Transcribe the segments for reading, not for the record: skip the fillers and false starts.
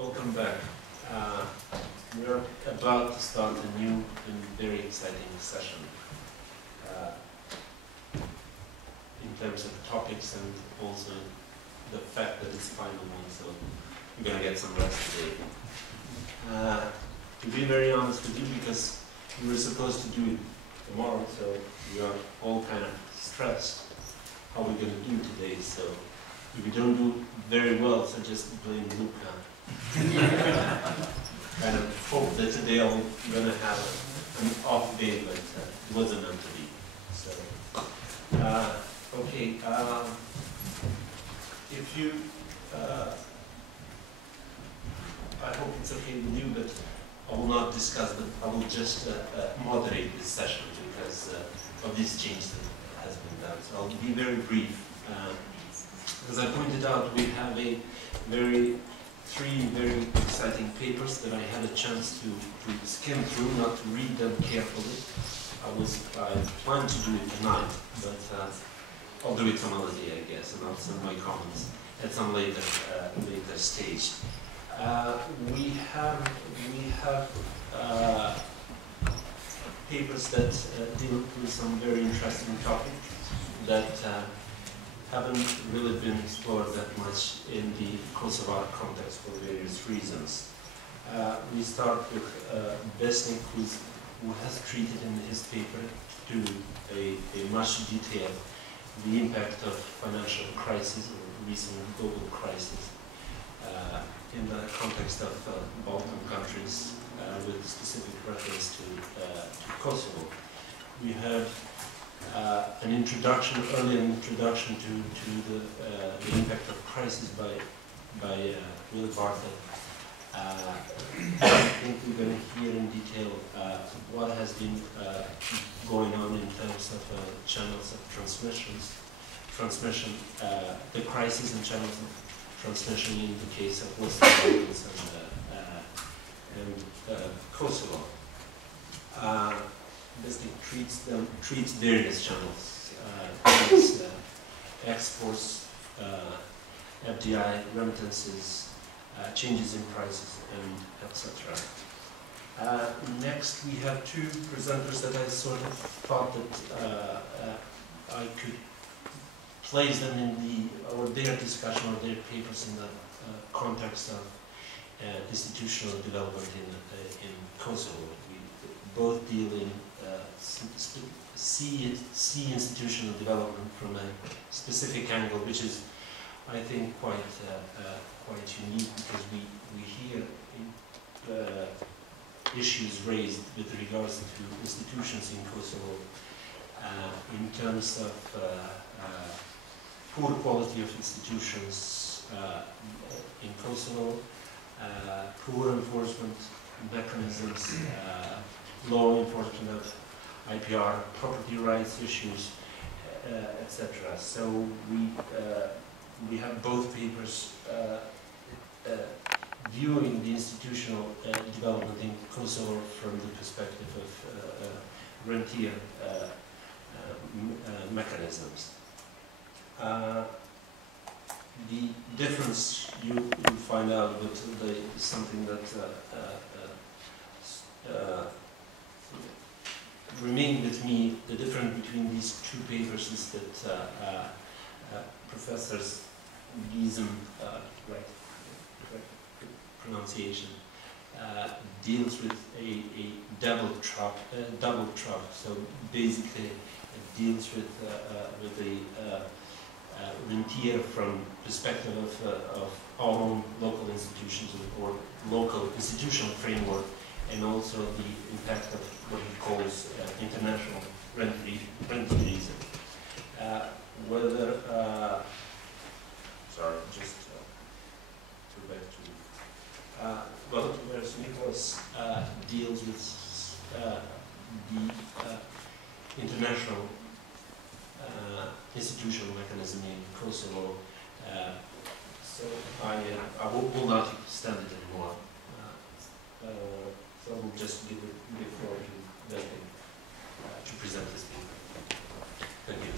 Welcome back. We're about to start a new and very exciting session in terms of topics and also the fact that it's final one, so you're going to get some rest today. To be very honest with you, because we were supposed to do it tomorrow, so we are all kind of stressed how we're going to do today. So if we don't do very well, so just blame Luca. Kind of hope that today I'm going to have an off day, but it wasn't meant to be. So, okay, if you, I hope it's okay with you, but I will not discuss, but I will just moderate this session because of this change that has been done. So I'll be very brief. As I pointed out, we have three very exciting papers that I had a chance to skim through, not to read them carefully. I planned to do it tonight, but I'll do it some other day, I guess, and I'll send my comments at some later stage. We have papers that deal with some very interesting topics that haven't really been explored that much in the Kosovo context for various reasons. We start with Besnik, who has treated in his paper to a much detail the impact of financial crisis or recent global crisis in the context of Balkan countries with specific reference to Kosovo. We had an introduction, early introduction to the impact of crisis by Will Bartlett. I think we're going to hear in detail what has been going on in terms of channels of transmission, the crisis and channels of transmission in the case of Western Balkans and Kosovo. Besnik treats various channels, exports, FDI, remittances, changes in prices, and etc. Next, we have two presenters that I sort of thought that I could place them in their discussion or their papers in the context of institutional development in Kosovo. We both deal in see institutional development from a specific angle, which is, I think, quite unique, because we hear issues raised with regards to institutions in Kosovo in terms of poor quality of institutions in Kosovo, poor enforcement mechanisms, law enforcement of IPR, property rights issues, etc. So we have both papers viewing the institutional development in Kosovo from the perspective of Rentier mechanisms. The difference you will find out with something that remained with me. The difference between these two papers is that Professors Giesen, right pronunciation, deals with a double trap. So basically, it deals with the Rentier from perspective of our own local institutions or local institutional framework, and also the impact of what he calls international rentierism. Whereas Nicolas deals with the international institutional mechanism in Kosovo, so I will not extend it anymore. So I will just give the floor to Besnik to present this paper. Thank you.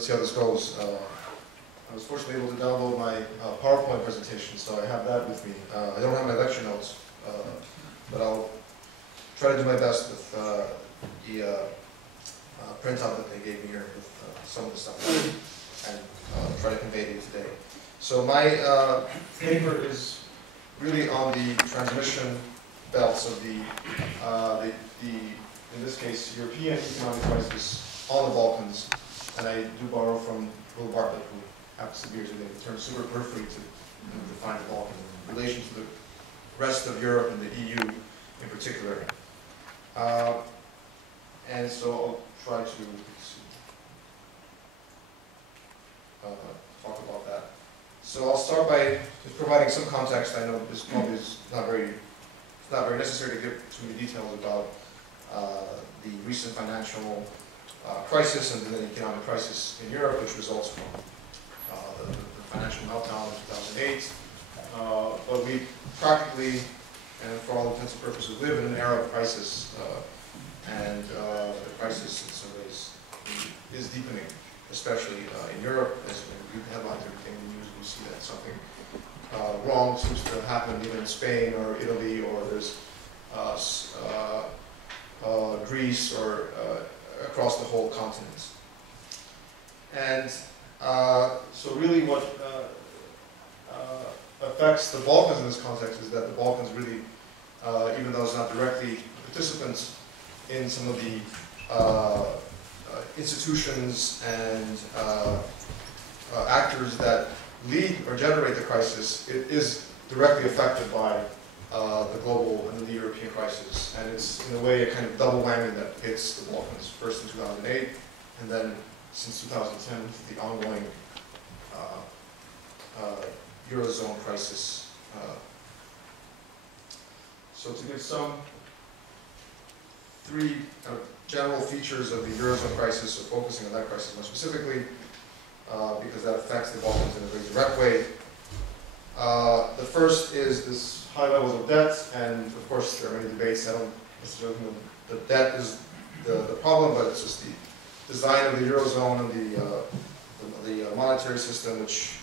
let's see how this goes. I was fortunately able to download my PowerPoint presentation, so I have that with me. I don't have my lecture notes, but I'll try to do my best with the printout that they gave me here with some of the stuff and try to convey to you today. So my paper is really on the transmission belts of the in this case, European economic crisis on the Balkans, and I do borrow from Will Bartlett, who happens to be here today, the term super periphery to define the Balkans in relation to the rest of Europe and the EU in particular. And so I'll try to talk about that. So I'll start by just providing some context. I know this probably is not very necessary to give too many details about the recent financial crisis and then the economic crisis in Europe, which results from the financial meltdown in 2008. But we practically, and for all intents and purposes, live in an era of crisis, and the crisis in some ways is deepening, especially in Europe. As you read the headlines, everything in the news, you see that something wrong seems to happen either in Spain or Italy, or there's Greece, or across the whole continent. And so really what affects the Balkans in this context is that the Balkans really, even though it's not directly participants in some of the institutions and actors that lead or generate the crisis, it is directly affected by the global and the European crisis. And it's, in a way, a kind of double whammy that hits the Balkans, first in 2008, and then since 2010 with the ongoing eurozone crisis. So to give some three kind of general features of the eurozone crisis, or focusing on that crisis more specifically, because that affects the Balkans in a very direct way. The first is this high levels of debt, and of course there are many debates. I don't necessarily think the debt is the problem, but it's just the design of the eurozone and the monetary system, which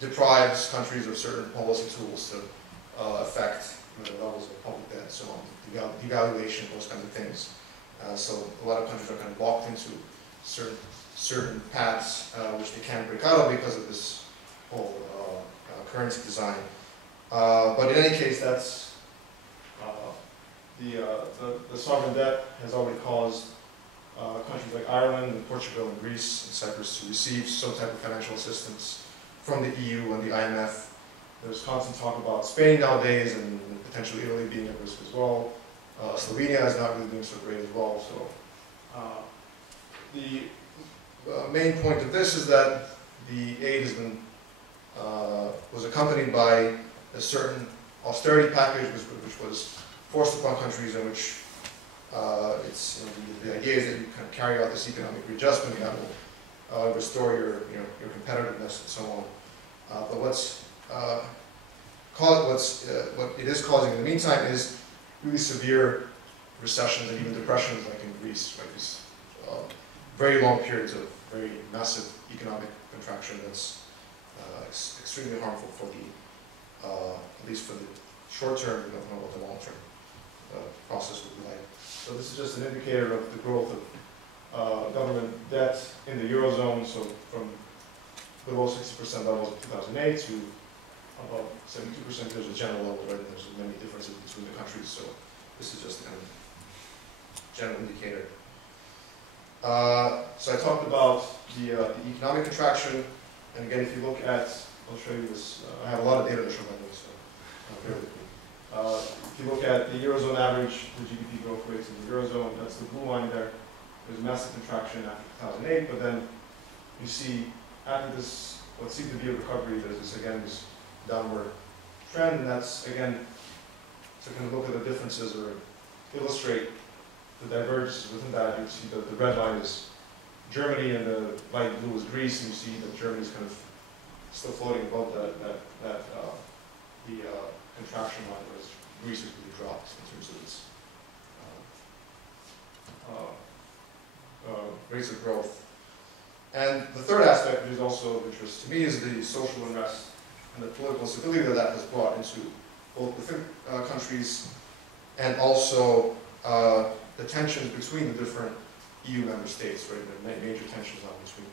deprives countries of certain policy tools to affect the levels of public debt, so on, devaluation, those kinds of things. So a lot of countries are kind of locked into certain paths which they can't break out of because of this whole currency design. But in any case, that's the sovereign debt has already caused countries like Ireland and Portugal and Greece and Cyprus to receive some type of financial assistance from the EU and the IMF. There's constant talk about Spain nowadays, and potentially Italy being at risk as well. Slovenia is not really doing so great as well. So the main point of this is that the aid has been was accompanied by a certain austerity package, which was forced upon countries, in which it's the idea is that you kind of carry out this economic readjustment that will restore your competitiveness and so on. But what it is causing in the meantime is really severe recessions and even depressions, like in Greece, right? These very long periods of very massive economic contraction that's extremely harmful for the, at least for the short term. We don't know what the long term process will be like. So this is just an indicator of the growth of government debt in the eurozone. So from below 60% levels of 2008 to about 72%. There's a general level, right? And there's many differences between the countries. So this is just a kind of general indicator. So I talked about the economic contraction, and again, if you look at, I'll show you this. I have a lot of data to show my notes, so bear with me. If you look at the eurozone average, the GDP growth rates in the eurozone, that's the blue line there. There's massive contraction after 2008, but then you see after this, what seemed to be a recovery, there's this again this downward trend, and that's again to kind of look at the differences or illustrate the divergences within that. You see the red line is Germany and the light blue is Greece, and you see that Germany is kind of still floating above the contraction line, whereas Greece has really dropped in terms of its rates of growth. And the third aspect, which is also of interest to me, is the social unrest and the political instability that that has brought into both within countries and also the tensions between the different EU member states, right? The major tensions on between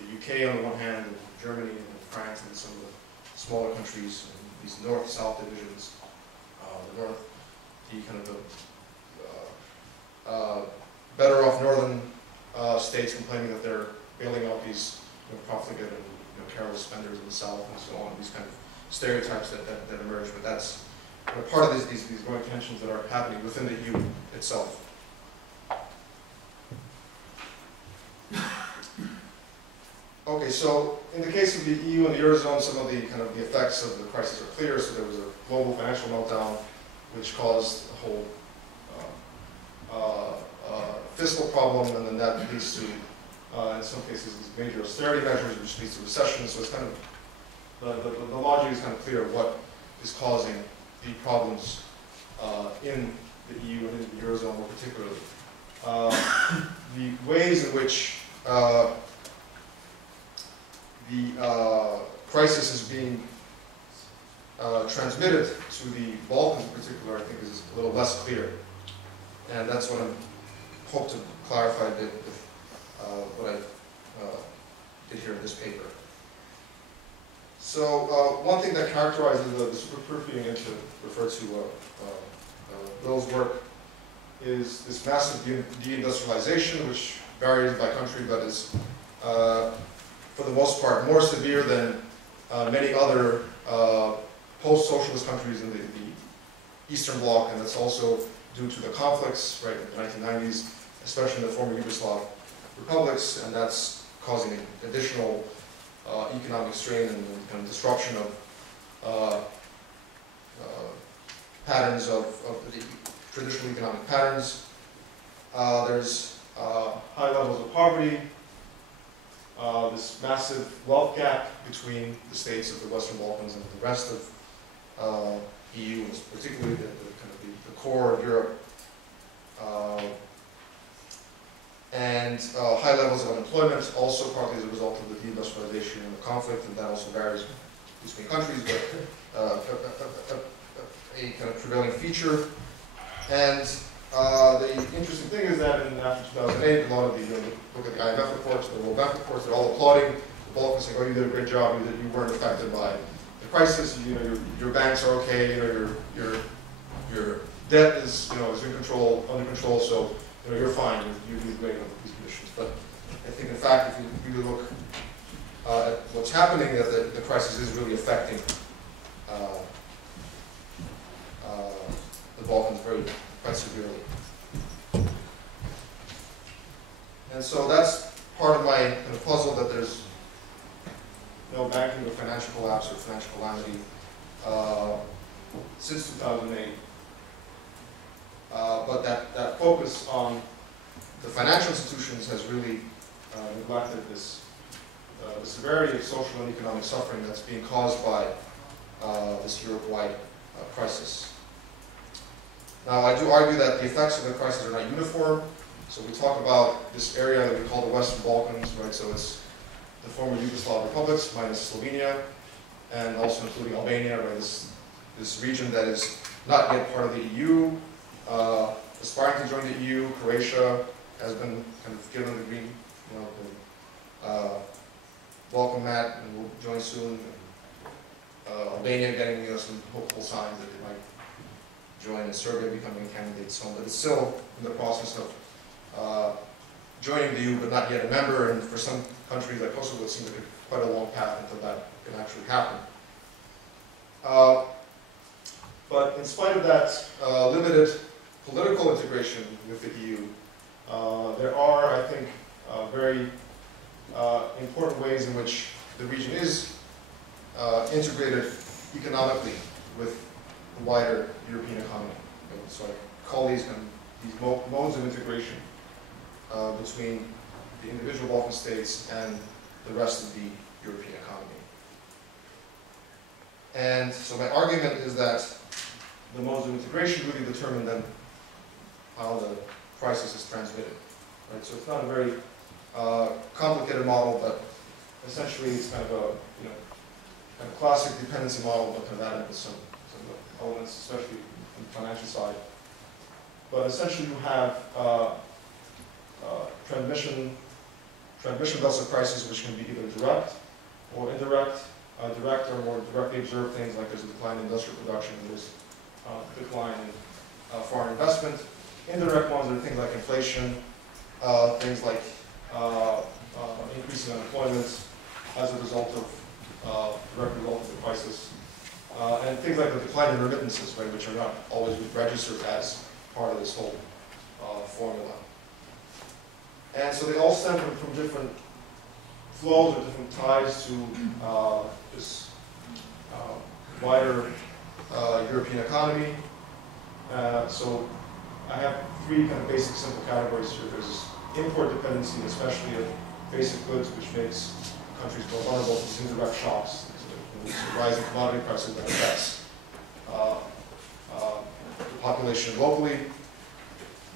the UK on the one hand, and Germany and France and some of the smaller countries, and these north-south divisions. The north, the kind of the better off northern states complaining that they're bailing out these profligate and careless spenders in the south and so on. These kind of stereotypes that emerge, but that's part of these growing tensions that are happening within the EU itself. Okay, so in the case of the EU and the eurozone, some of the the effects of the crisis are clear. So there was a global financial meltdown, which caused a whole fiscal problem, and then that leads to, in some cases, these major austerity measures, which leads to recession. So it's kind of the logic is kind of clear of what is causing the problems in the EU and in the eurozone more particularly. The ways in which the crisis is being transmitted to the Balkans in particular, I think, is a little less clear. And that's what I hope to clarify a bit with what I did here in this paper. So one thing that characterizes the super periphery, and to refer to Bill's work, is this massive deindustrialization, which varies by country, but is for the most part more severe than many other post-socialist countries in the Eastern Bloc, and that's also due to the conflicts, right, in the 1990s, especially in the former Yugoslav republics, and that's causing additional economic strain and kind of disruption of patterns of the traditional economic patterns. There's high levels of poverty, this massive wealth gap between the states of the Western Balkans and the rest of EU, and particularly the core of Europe, and high levels of unemployment, also partly as a result of the deindustrialization and the conflict, and that also varies between countries, but a kind of prevailing feature. And the interesting thing is that after 2008, a lot of the, look at the IMF reports, the World Bank reports, they're all applauding the Balkans, saying, oh, you did a great job, you weren't affected by the crisis, your banks are okay, your debt is, is in control, under control, so you're fine, you do great under these conditions. But I think, in fact, if you really look at what's happening, that the crisis is really affecting the Balkans quite severely. And so that's part of my kind of puzzle, that there's no banking or financial collapse or financial calamity since 2008. But that focus on the financial institutions has really neglected the severity of social and economic suffering that's being caused by this Europe-wide crisis. Now, I do argue that the effects of the crisis are not uniform. So we talk about this area that we call the Western Balkans, right? So it's the former Yugoslav republics minus Slovenia, and also including Albania, right? This region that is not yet part of the EU, aspiring to join the EU. Croatia has been kind of given the green, welcome mat, and will join soon. Albania getting some hopeful signs that they might join, and Serbia becoming a candidate soon, but it's still in the process of joining the EU, but not yet a member. And for some countries like Kosovo, it seems like quite a long path until that can actually happen. But in spite of that limited political integration with the EU, there are, I think, very important ways in which the region is integrated economically with the wider European economy. So I call these modes of integration between the individual Balkan states and the rest of the European economy. And so my argument is that the modes of integration really determine then how the crisis is transmitted. Right? So it's not a very complicated model, but essentially it's kind of a kind of classic dependency model, but kind of added with some elements, especially on the financial side. But essentially you have transmission belts of prices which can be either direct or indirect. Direct or more directly observed things like there's a decline in industrial production and there's a decline in foreign investment. Indirect ones are things like inflation, things like increasing unemployment as a result of, direct result of the crisis. And things like the decline in remittances, right, which are not always registered as part of this whole formula. And so they all stem from different flows or different ties to this wider European economy. So I have three kind of basic simple categories here. There's import dependency, especially of basic goods, which makes countries more vulnerable to these indirect shocks. There's a rising commodity prices that affects the population locally.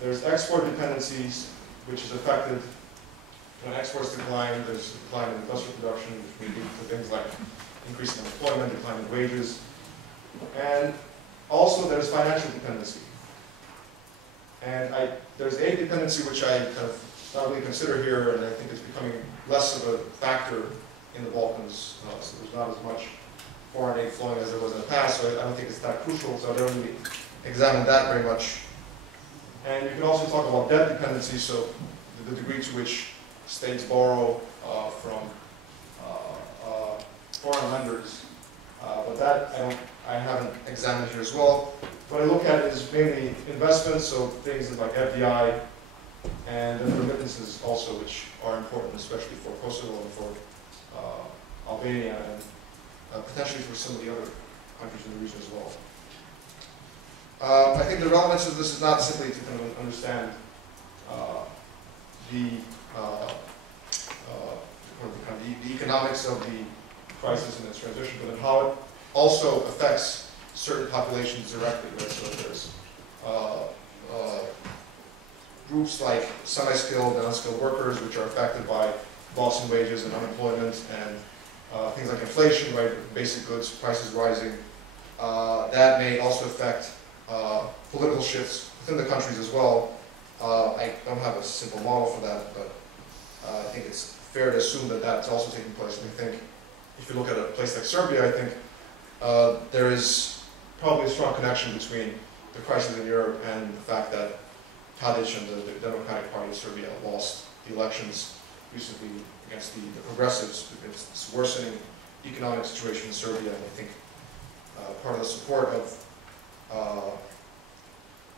There's export dependencies, which is affected when exports decline. There's a decline in industrial production, which may lead to things like increasing unemployment, decline in wages. And also there's financial dependency. And there's aid dependency, which I kind of not really consider here, and I think it's becoming less of a factor in the Balkans. So there's not as much foreign aid flowing as there was in the past, so I don't think it's that crucial, so I don't really examine that very much. And you can also talk about debt dependency, so the degree to which states borrow from foreign lenders. But that I haven't examined here as well. What I look at is mainly investments, so things like FDI, and then remittances also, which are important, especially for Kosovo and for Albania, and potentially for some of the other countries in the region as well. I think the relevance of this is not simply to kind of understand the economics of the crisis and its transition, but then how it also affects certain populations directly. Right? So there's groups like semi-skilled and unskilled workers, which are affected by loss in wages and unemployment, and things like inflation, right? Basic goods prices rising. That may also affect political shifts within the countries as well. I don't have a simple model for that, but I think it's fair to assume that that's also taking place. And I think if you look at a place like Serbia, I think there is probably a strong connection between the crisis in Europe and the fact that Tadic and the Democratic Party of Serbia lost the elections recently against the progressives. It's worsening economic situation in Serbia, and I think part of the support of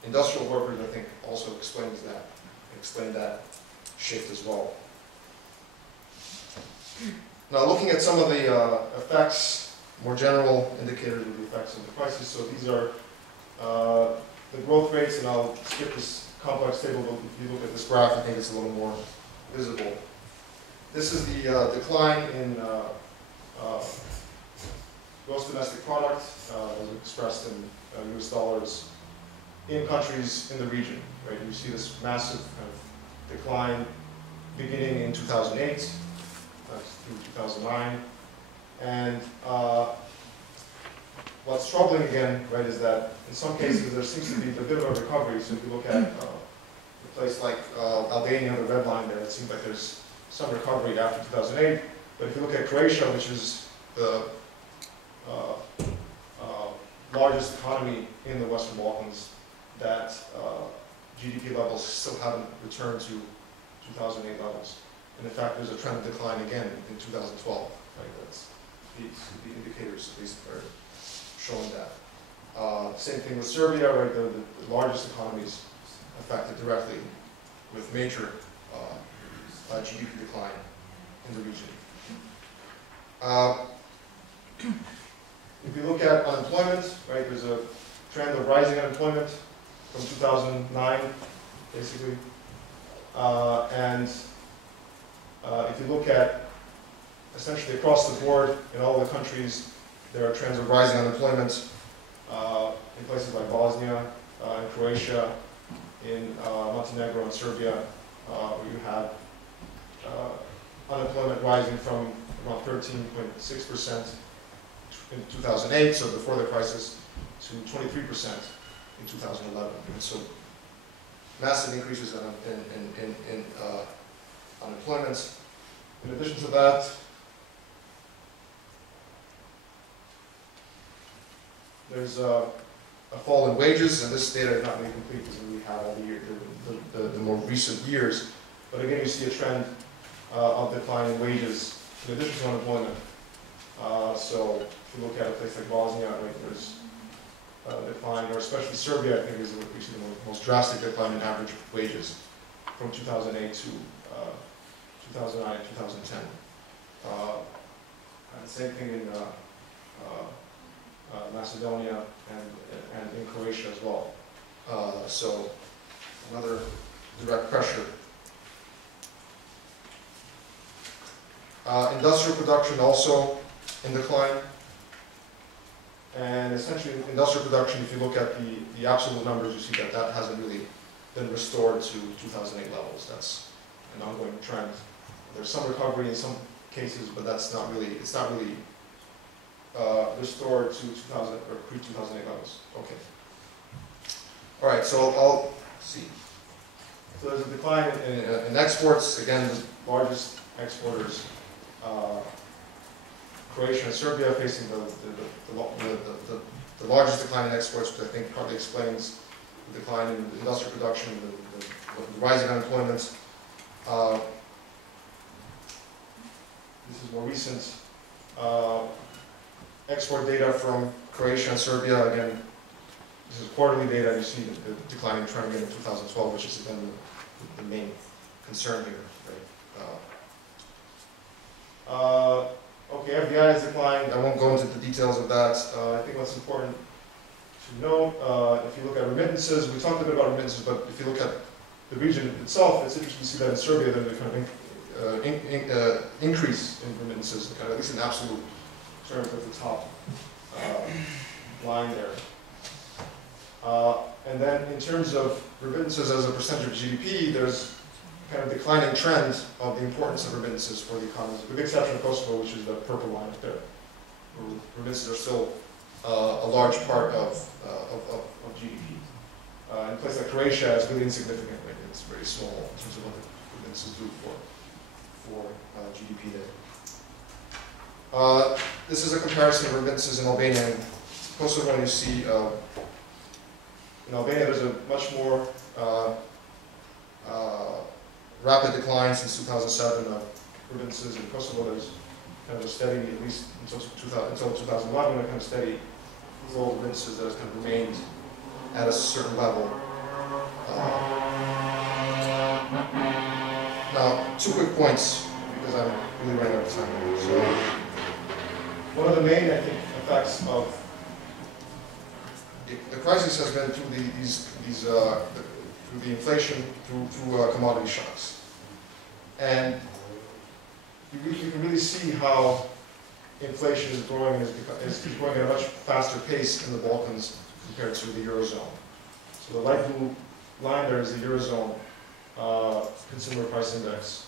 industrial workers, I think, also explains that shift as well. Now, looking at some of the effects, more general indicators of the effects of the crisis. So these are the growth rates, and I'll skip this complex table, but if you look at this graph, I think it's a little more visible. This is the decline in gross domestic product, as expressed in US dollars, in countries in the region. Right? You see this massive kind of decline beginning in 2008, through 2009, and what's troubling again, right, is that in some cases there seems to be a bit of a recovery. So if you look at a place like Albania, the red line there, it seems like there's some recovery after 2008. But if you look at Croatia, which is the largest economy in the Western Balkans, that GDP levels still haven't returned to 2008 levels. And in fact, there's a trend of decline again in 2012. Right? That's the indicators at least are showing that. Same thing with Serbia, right? The largest economies affected directly with major GDP decline in the region. If you look at unemployment, right, there's a trend of rising unemployment from 2009, basically. If you look at essentially across the board in all the countries, there are trends of rising unemployment in places like Bosnia, in Croatia, in Montenegro and Serbia, where you have unemployment rising from around 13.6% in 2008, so before the crisis, to 23% in 2011. And so massive increases in unemployment. In addition to that, there's a fall in wages, and this data is not really complete because we have all the more recent years. But again, you see a trend of decline in wages in addition to unemployment. So if you look at a place like Bosnia, right, there's a decline, or especially Serbia, I think, is we see the most drastic decline in average wages from 2008 to 2009 and 2010. And the same thing in Macedonia and in Croatia as well. So another direct pressure. Industrial production also in decline. And essentially industrial production, if you look at the absolute numbers, you see that that hasn't really been restored to 2008 levels. That's an ongoing trend. There's some recovery in some cases, but that's not really, it's not really restored to 2000 or pre-2008 levels. Okay. All right, so I'll see. So there's a decline in exports. Again, the largest exporters, Croatia and Serbia, facing the largest decline in exports, which I think partly explains the decline in industrial production, the rising unemployment. This is more recent export data from Croatia and Serbia. Again, this is quarterly data. You see the declining trend again in 2012, which is again the main concern here. Right? Okay, FDI has declined. I won't go into the details of that. I think what's important to note, if you look at remittances, we talked a bit about remittances, but if you look at the region itself, it's interesting to see that in Serbia there's a kind of increase in remittances, at least in absolute terms at the top line there. And then in terms of remittances as a percentage of GDP, there's kind of declining trend of the importance of remittances for the economies, with the exception of Kosovo, which is the purple line up there. Remittances are still a large part of GDP. In a place like Croatia, it's really insignificant. Right? It's very small in terms of what the remittances do for GDP there. This is a comparison of remittances in Albania and Kosovo, and you see in Albania there's a much more rapid decline since 2007 of remittances. In Kosovo there's kind of a steady, at least until 2011, a kind of steady flow of remittances that has kind of remained at a certain level. Now, 2 quick points, because I'm really running out of time. So, one of the main, I think, effects of the crisis has been through through the inflation, through commodity shocks. And you can really see how inflation is growing, is growing at a much faster pace in the Balkans compared to the eurozone. So the light blue line there is the eurozone consumer price index.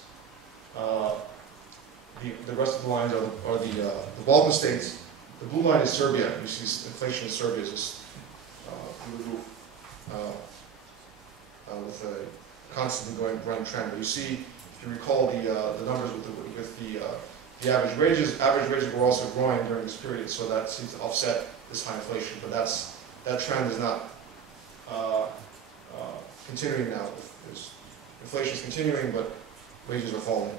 The rest of the lines are the Balkan states. The blue line is Serbia. You see inflation in Serbia is just through the roof, with a constantly running trend. But you see, if you recall the numbers with the average wages were also growing during this period, so that seems to offset this high inflation. But that trend is not continuing now. Inflation is continuing, but wages are falling.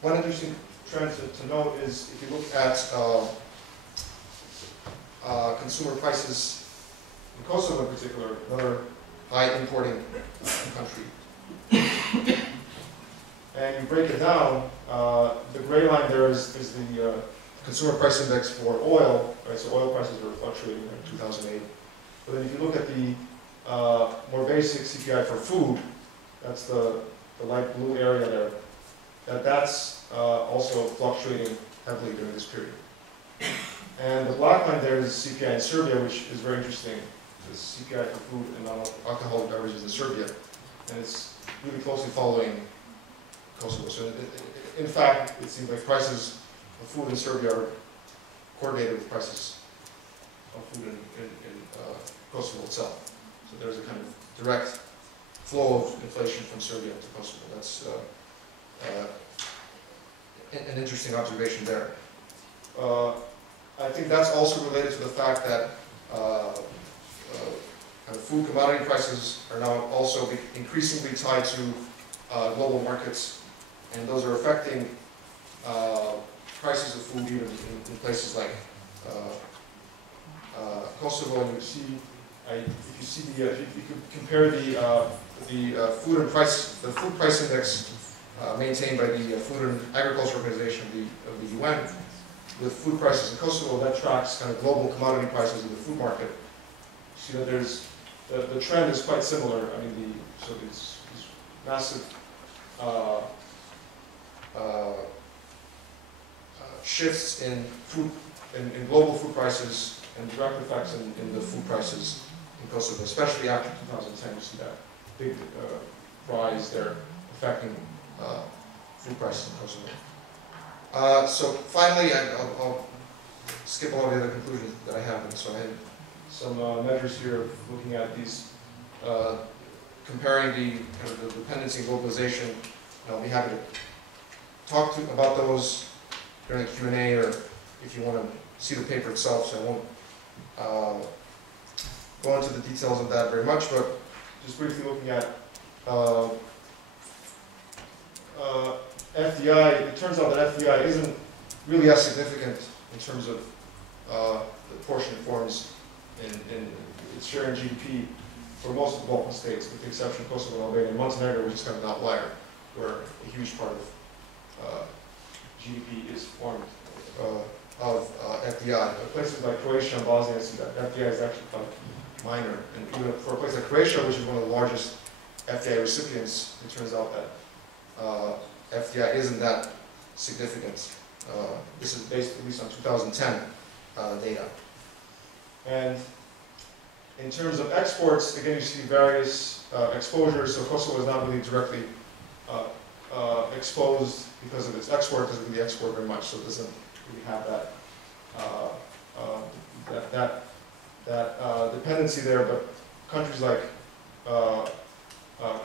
One interesting trend to note is if you look at consumer prices in Kosovo in particular, another high importing country. And you break it down, the gray line there is the consumer price index for oil, right? So oil prices were fluctuating in 2008. But then if you look at the more basic CPI for food, that's the light blue area there, that's also fluctuating heavily during this period. And the black line there is CPI in Serbia, which is very interesting. It's CPI for food and non-alcoholic beverages in Serbia. And it's really closely following Kosovo. So in fact, it seems like prices of food in Serbia are coordinated with prices of food in Kosovo itself. So there's a kind of direct flow of inflation from Serbia to Kosovo. That's an interesting observation there. I think that's also related to the fact that kind of food commodity prices are now also increasingly tied to global markets, and those are affecting prices of food even in places like Kosovo. And you see, if you could compare the food price index maintained by the Food and Agriculture Organization of the UN with food prices in Kosovo, that tracks kind of global commodity prices in the food market. You see that there's the trend is quite similar. I mean, so these massive shifts in food in global food prices and direct effects in the food prices in Kosovo, especially after 2010. You see that big rise there affecting food prices in Kosovo. So finally, I'll skip all the other conclusions that I have. And so I had some measures here of looking at these, comparing the kind of the dependency and globalization. And I'll be happy to talk about those during the Q&A, or if you want to see the paper itself. So I won't go into the details of that very much, but just briefly looking at FDI, it turns out that FDI isn't really as significant in terms of the portion it forms in its share in GDP for most of the Balkan states, with the exception of Kosovo and Albania. Montenegro, which is kind of an outlier, where a huge part of GDP is formed of FDI. But places like Croatia and Bosnia, I see that FDI is actually quite minor. And even for a place like Croatia, which is one of the largest FDI recipients, it turns out that FDI isn't that significant. This is based at least on 2010 data. And in terms of exports, again, you see various exposures. So Kosovo is not really directly exposed because of its export. It doesn't really export very much, so it doesn't really have that dependency there. But countries like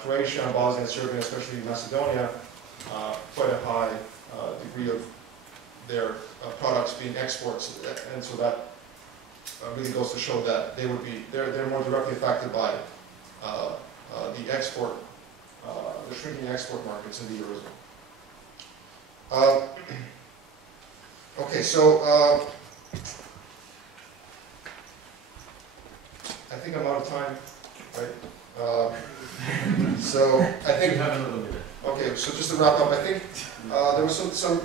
Croatia and Bosnia and Serbia, especially Macedonia, quite a high degree of their products being exports, and so that really goes to show that they're more directly affected by the export, the shrinking export markets in the eurozone. Okay, so I think I'm out of time, right? So I think you have another minute. Okay, so just to wrap up, I think there was some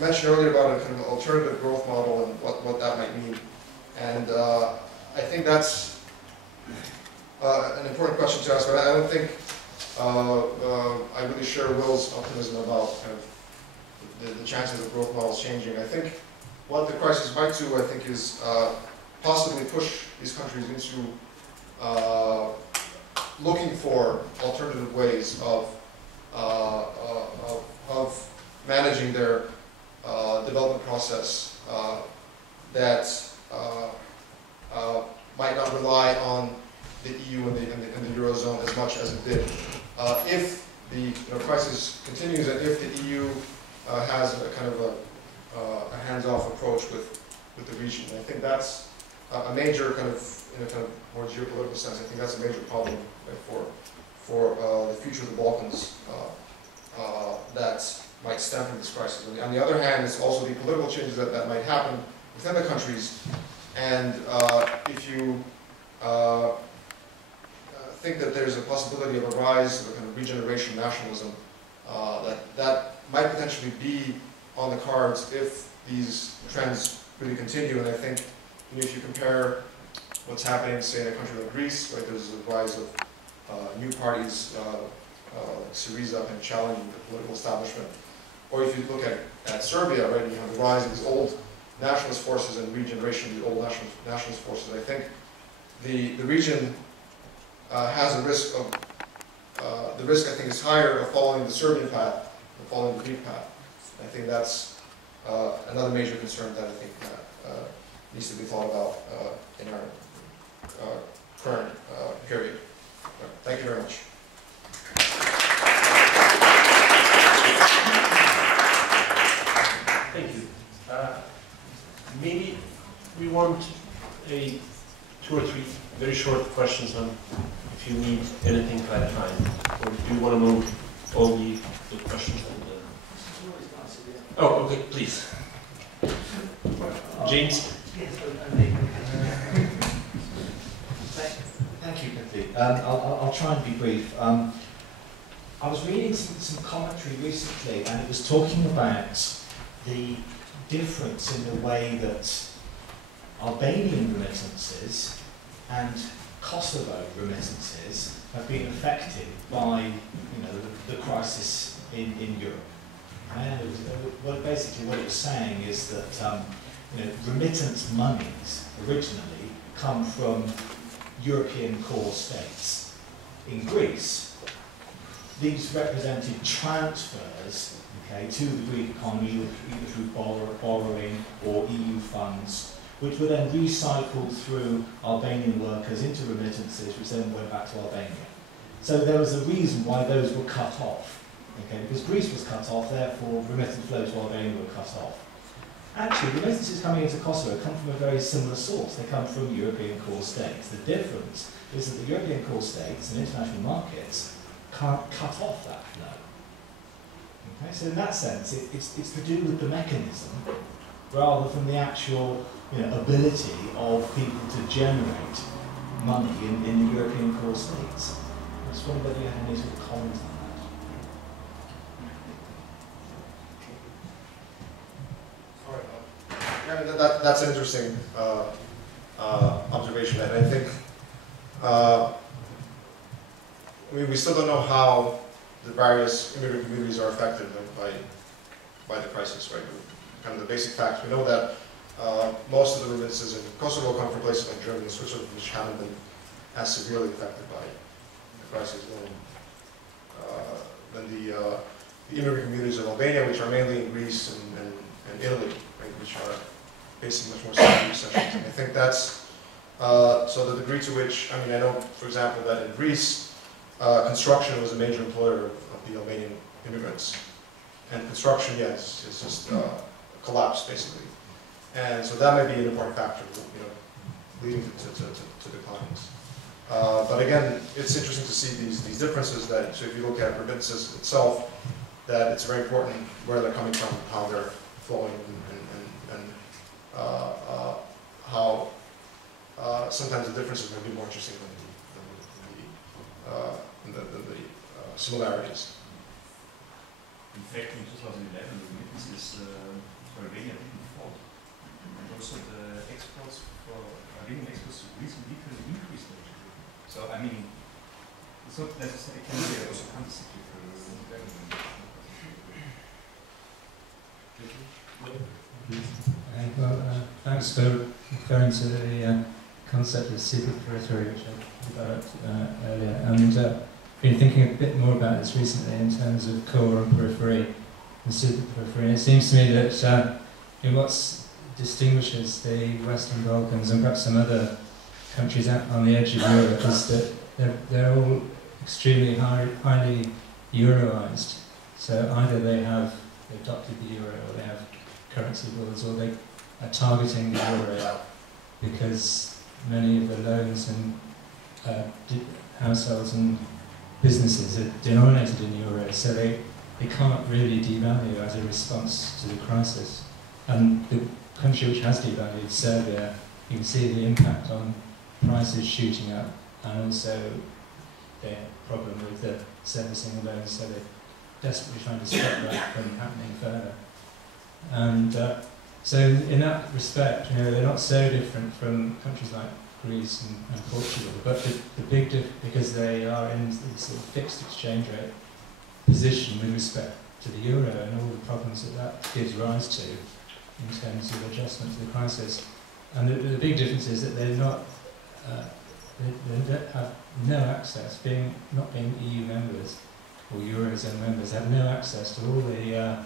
mention earlier about a kind of alternative growth model and what that might mean. And I think that's an important question to ask, but I don't think I really share Will's optimism about kind of the chances of growth models changing. I think what the crisis might do, I think, is possibly push these countries into looking for alternative ways of managing their development process that might not rely on the EU and the eurozone as much as it did. If the crisis continues, and if the EU has a kind of a hands-off approach with the region, I think that's a major kind of, in a kind of more geopolitical sense, I think that's a major problem for the future of the Balkans that might stem from this crisis. On the other hand, it's also the political changes that might happen within the countries. And if you think that there's a possibility of a rise of a kind of regeneration nationalism, that might potentially be on the cards if these trends really continue. And I think if you compare what's happening, say, in a country like Greece, right, there's a rise of new parties like Syriza and challenging the political establishment. Or if you look at Serbia, right, you have the rise of these old nationalist forces and regeneration of the old nationalist forces. I think the region has a risk the risk, I think, is higher of following the Serbian path than following the Greek path. I think that's another major concern that I think needs to be thought about in our current period. Thank you very much. Thank you. Maybe we want a 2 or 3 very short questions on if you need anything clarifying, or do you want to move all the questions? Oh, okay, please. James? Thank you, Petrit. I'll try and be brief. I was reading some commentary recently, and it was talking about the difference in the way that Albanian remittances and Kosovo remittances have been affected by, the crisis in Europe. And basically what it was saying is that remittance monies originally come from European core states. In Greece, these represented transfers, to the Greek economy, either through borrowing or EU funds, which were then recycled through Albanian workers into remittances, which then went back to Albania. So there was a reason why those were cut off. Because Greece was cut off, therefore remittance flows to Albania were cut off. Actually, remittances coming into Kosovo come from a very similar source. They come from European core states. The difference is that the European core states and international markets can't cut off that flow. So in that sense, it's to do with the mechanism rather than the actual ability of people to generate money in the European core states. I just wonder whether you had any sort of comment on that. Yeah, that's an interesting observation, and I think we still don't know how the various immigrant communities are affected by the crisis, right? Kind of the basic facts. We know that most of the remittances in Kosovo come from places like Germany and Switzerland, which haven't been as severely affected by the crisis than the immigrant communities of Albania, which are mainly in Greece and Italy, right, which are facing much more severe recessions. And I think that's so the degree to which, I know, for example, that in Greece, construction was a major employer of the Albanian immigrants. And construction, yes, is just collapsed, basically. And so that may be an important factor, leading to declines. But again, it's interesting to see these differences that, so if you look at remittances itself, that it's very important where they're coming from, how they're flowing, and how sometimes the differences may be more interesting than the similarities. In fact, in 2011, the remittances for Albania didn't fall. And also the exports for Albanian exports recently increased. So, it's not necessarily, it can be also countercyclical development. Thanks for referring to the concept of super periphery, which I developed earlier. And been thinking a bit more about this recently in terms of core and periphery and super periphery. And it seems to me that what distinguishes the Western Balkans and perhaps some other countries out on the edge of Europe is that they're all extremely highly Euroized. So either they have adopted the euro, or they have currency bills, or they are targeting the euro because many of the loans and households and businesses are denominated in euros, so they can't really devalue as a response to the crisis. And the country which has devalued, Serbia, you can see the impact on prices shooting up, and also their problem with the servicing of loans, so they're desperately trying to stop that from happening further. And so in that respect, they're not so different from countries like Greece and Portugal, but the big because they are in the sort of fixed exchange rate position with respect to the euro and all the problems that gives rise to in terms of adjustment to the crisis. And the big difference is that they're not they have no access, not being EU members or eurozone members, have no access to all the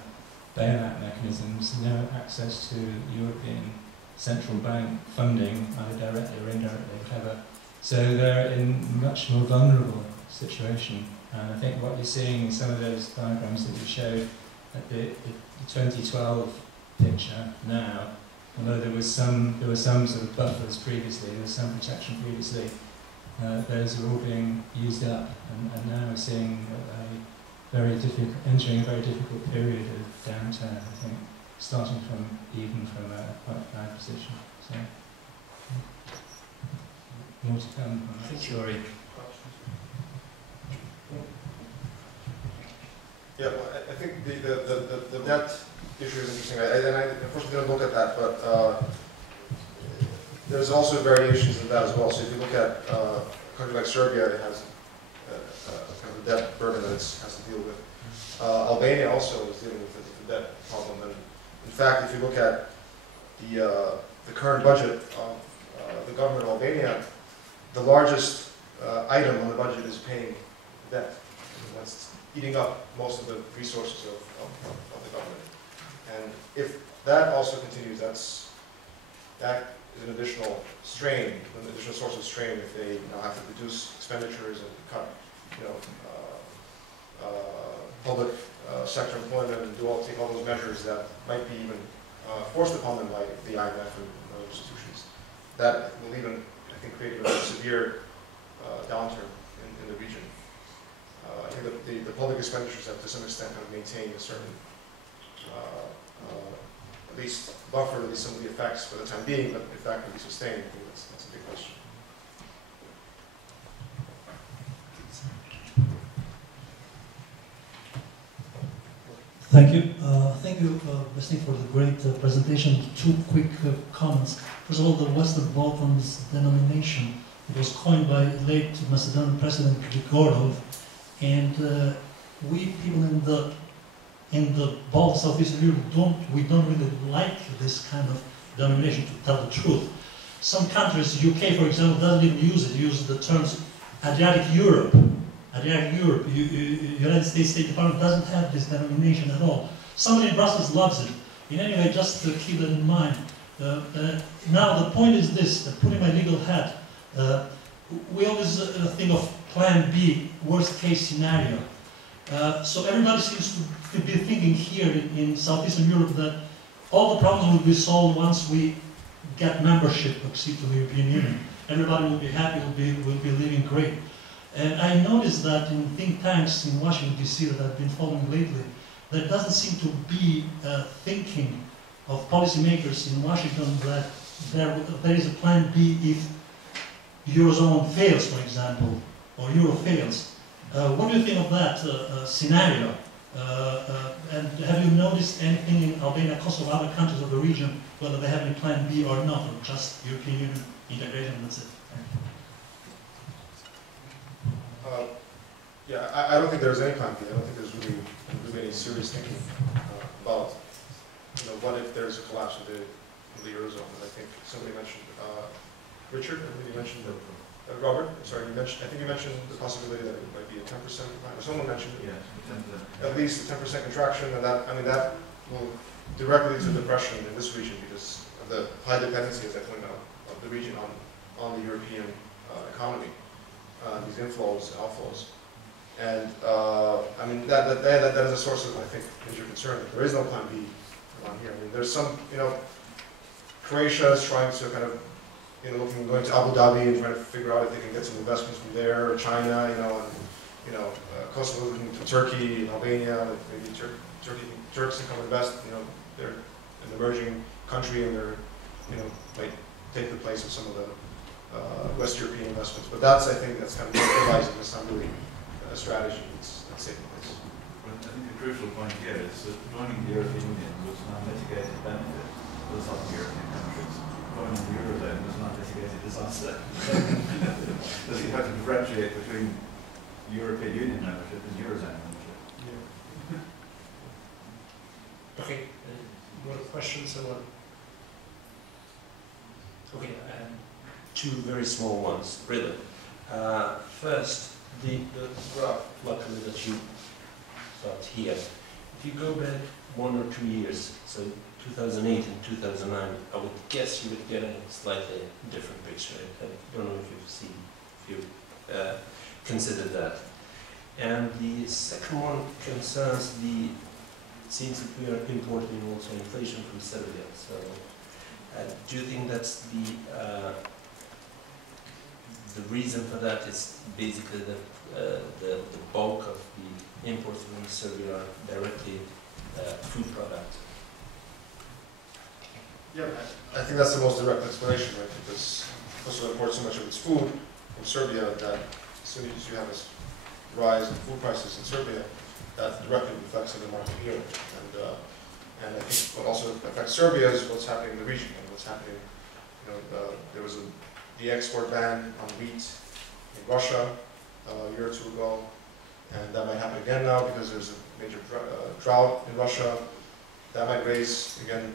bailout mechanisms, no access to European central bank funding, either directly or indirectly, whatever. So they're in a much more vulnerable situation. And I think what you're seeing in some of those diagrams that you showed at the 2012 picture now, although there was some sort of buffers previously, there was some protection previously, those are all being used up, and now we're seeing entering a very difficult period of downturn, I think, starting from a quite bad position. So, more to come. Thank you, Ori. Yeah, well, I think the debt issue is interesting. I unfortunately didn't look at that, but there's also variations in that as well. So if you look at a country like Serbia, it has kind of a debt burden that it has to deal with. Albania also is dealing with the debt problem. And in fact, if you look at the current budget of the government of Albania, the largest item on the budget is paying debt. And that's eating up most of the resources of the government. And if that also continues, that is an additional strain, an additional source of strain if they have to reduce expenditures and cut, public sector employment and take all those measures that might be even forced upon them by the IMF and other institutions. That will even, I think, create a very severe downturn in the region. I think that the public expenditures have to some extent kind of maintained a certain, at least buffer at least some of the effects for the time being, but if that can be sustained, I think that's a big question. Thank you. Thank you, Besnik, for the great presentation. Two quick comments. First of all, the Western Balkans denomination, it was coined by late Macedonian President Grigorov, and we people in the Balkans, Southeastern Europe, don't really like this kind of denomination, to tell the truth. Some countries, UK for example, doesn't even use it. Uses the terms Adriatic Europe. Adriatic Europe, United States State Department doesn't have this denomination at all. Somebody in Brussels loves it. In any way, just to keep that in mind. Now the point is this, putting my legal hat, we always think of plan B, worst case scenario. So everybody seems to be thinking here in Southeastern Europe that all the problems will be solved once we get membership, accede to the European Union. Everybody will be happy, will be living great. And I noticed that in think tanks in Washington, D.C. that I've been following lately, there doesn't seem to be thinking of policymakers in Washington that there is a plan B if eurozone fails, for example, or euro fails. What do you think of that scenario? And have you noticed anything in Albania, Kosovo, other countries of the region, whether they have any plan B or not, or just European Union integration, and that's it? Yeah, I don't think there's any plan B. I don't think there's really any serious thinking about, what if there's a collapse of the eurozone. And I think somebody mentioned, Richard, I think you mentioned, Robert, sorry, I think you mentioned the possibility that it might be a 10% decline, or someone mentioned it. Yeah, at least a 10% contraction, and that will directly lead to depression in this region because of the high dependency, as I pointed out, of the region on the European economy. These inflows, outflows, and that is a source of, I think, major concern. There is no plan B around here. I mean, there's some, Croatia is trying to kind of, going to Abu Dhabi and trying to figure out if they can get some investments from there, or China, and Kosovo looking to Turkey, and Albania, maybe Turks can come invest. They're an emerging country, and they're, might take the place of some of the West European investments, but I think that's kind of realizing it's not really a strategy that's taking place. Well, I think the crucial point here is that joining the European Union was an unmitigated benefit for the southern European countries. Joining the eurozone was an unmitigated disaster. So you have to differentiate between European Union membership and eurozone membership. Yeah. Okay. More questions? Someone? Okay. two very small ones, really. First, the graph, luckily, that you got here. If you go back 1 or 2 years, so 2008 and 2009, I would guess you would get a slightly different picture. I don't know if you've seen, if you considered that. And the second one concerns the, it seems that we are importing also inflation from Serbia. So do you think that's the reason for that is basically that the bulk of the imports from Serbia are directly food product? Yeah, I think that's the most direct explanation, right? Because Kosovo imports so much of its food from Serbia that as soon as you have this rise in food prices in Serbia, that directly reflects in the market here. And I think what also affects Serbia is what's happening in the region and what's happening. You know, there was the export ban on wheat in Russia a year or two ago, and that might happen again now because there's a major drought in Russia. That might raise again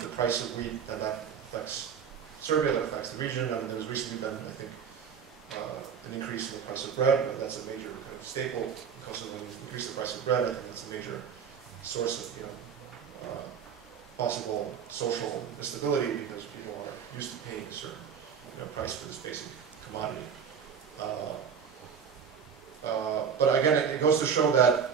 the price of wheat, and that affects Serbia, that affects the region. I mean, there's recently been, I think, an increase in the price of bread, but that's a major kind of staple in Kosovo. When you increase the price of bread, I think that's a major source of possible social instability because people are used to paying a certain price for this basic commodity. But again, it goes to show that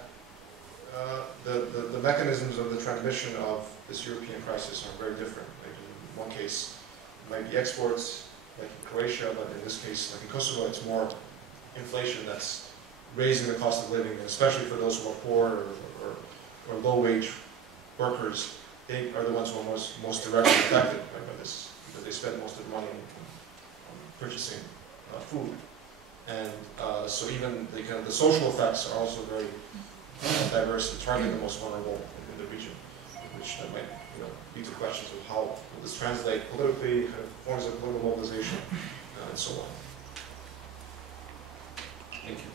the mechanisms of the transmission of this European crisis are very different. Like in one case, it might be exports, like in Croatia, but in this case, like in Kosovo, it's more inflation that's raising the cost of living, and especially for those who are poor or low-wage workers, they are the ones who are most directly affected by this, because they spend most of the money on purchasing food. And so even the social effects are also very diverse and targeting the most vulnerable in the region, which that might lead to questions of how will this translate politically, kind of forms of political mobilization, and so on. Thank you.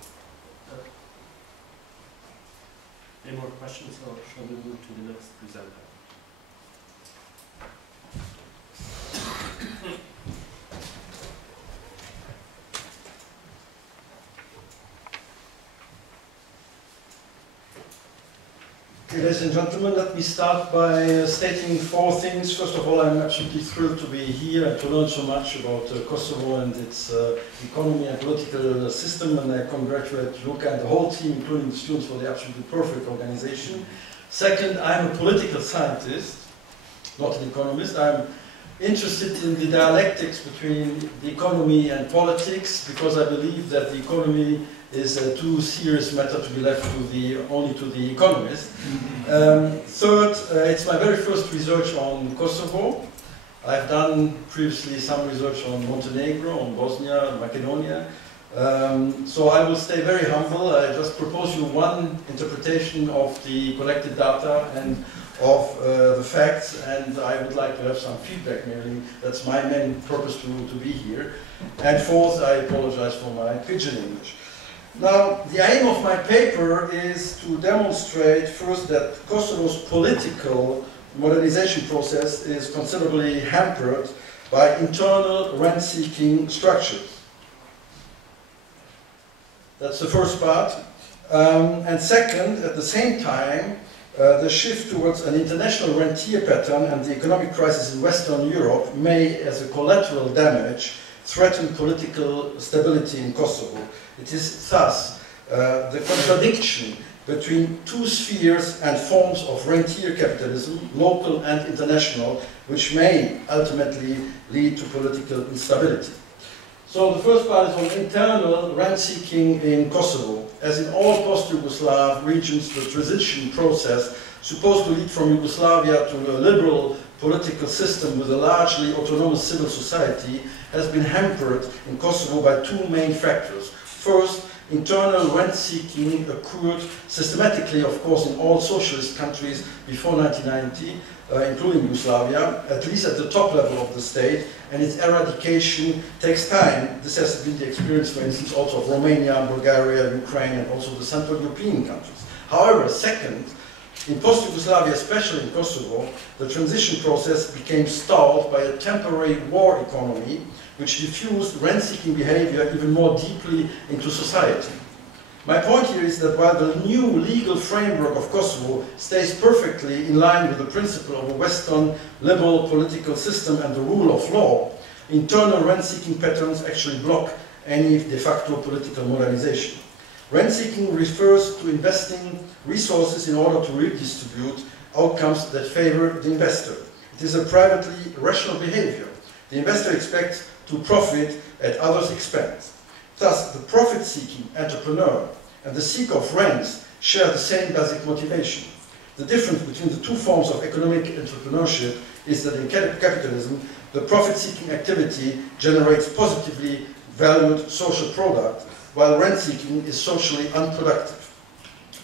Any more questions, or shall we move to the next presenter? Ladies and gentlemen, let me start by stating 4 things. First of all, I'm absolutely thrilled to be here and to learn so much about Kosovo and its economy and political system, and I congratulate Luka and the whole team, including the students, for the absolutely perfect organization. Second, I'm a political scientist, not an economist. I'm interested in the dialectics between the economy and politics because I believe that the economy is a too serious matter to be left to only to the economist. Third, it's my very first research on Kosovo. I've done previously some research on Montenegro, on Bosnia, Macedonia. So I will stay very humble. I just propose you one interpretation of the collected data and of the facts, and I would like to have some feedback merely. That's my main purpose to be here. And fourth, I apologize for my pidgin English. Now, the aim of my paper is to demonstrate first that Kosovo's political modernization process is considerably hampered by internal rent-seeking structures. That's the first part. And second, at the same time, the shift towards an international rentier pattern and the economic crisis in Western Europe may, as a collateral damage, threaten political stability in Kosovo. It is thus the contradiction between 2 spheres and forms of rentier capitalism, local and international, which may ultimately lead to political instability. So the first part is on internal rent-seeking in Kosovo. As in all post-Yugoslav regions, the transition process, supposed to lead from Yugoslavia to a liberal political system with a largely autonomous civil society, has been hampered in Kosovo by 2 main factors. First, internal rent-seeking occurred systematically, of course, in all socialist countries before 1990, including Yugoslavia, at least at the top level of the state, and its eradication takes time. This has been the experience, for instance, also of Romania, Bulgaria, Ukraine, and also the Central European countries. However, second, In post-Yugoslavia, especially in Kosovo, the transition process became stalled by a temporary war economy which diffused rent-seeking behavior even more deeply into society. My point here is that while the new legal framework of Kosovo stays perfectly in line with the principle of a Western liberal political system and the rule of law, internal rent-seeking patterns actually block any de facto political modernization. Rent-seeking refers to investing resources in order to redistribute outcomes that favor the investor. It is a privately rational behavior. The investor expects to profit at others' expense. Thus, the profit-seeking entrepreneur and the seeker of rents share the same basic motivation. The difference between the two forms of economic entrepreneurship is that in capitalism, the profit-seeking activity generates positively valued social product, while rent-seeking is socially unproductive.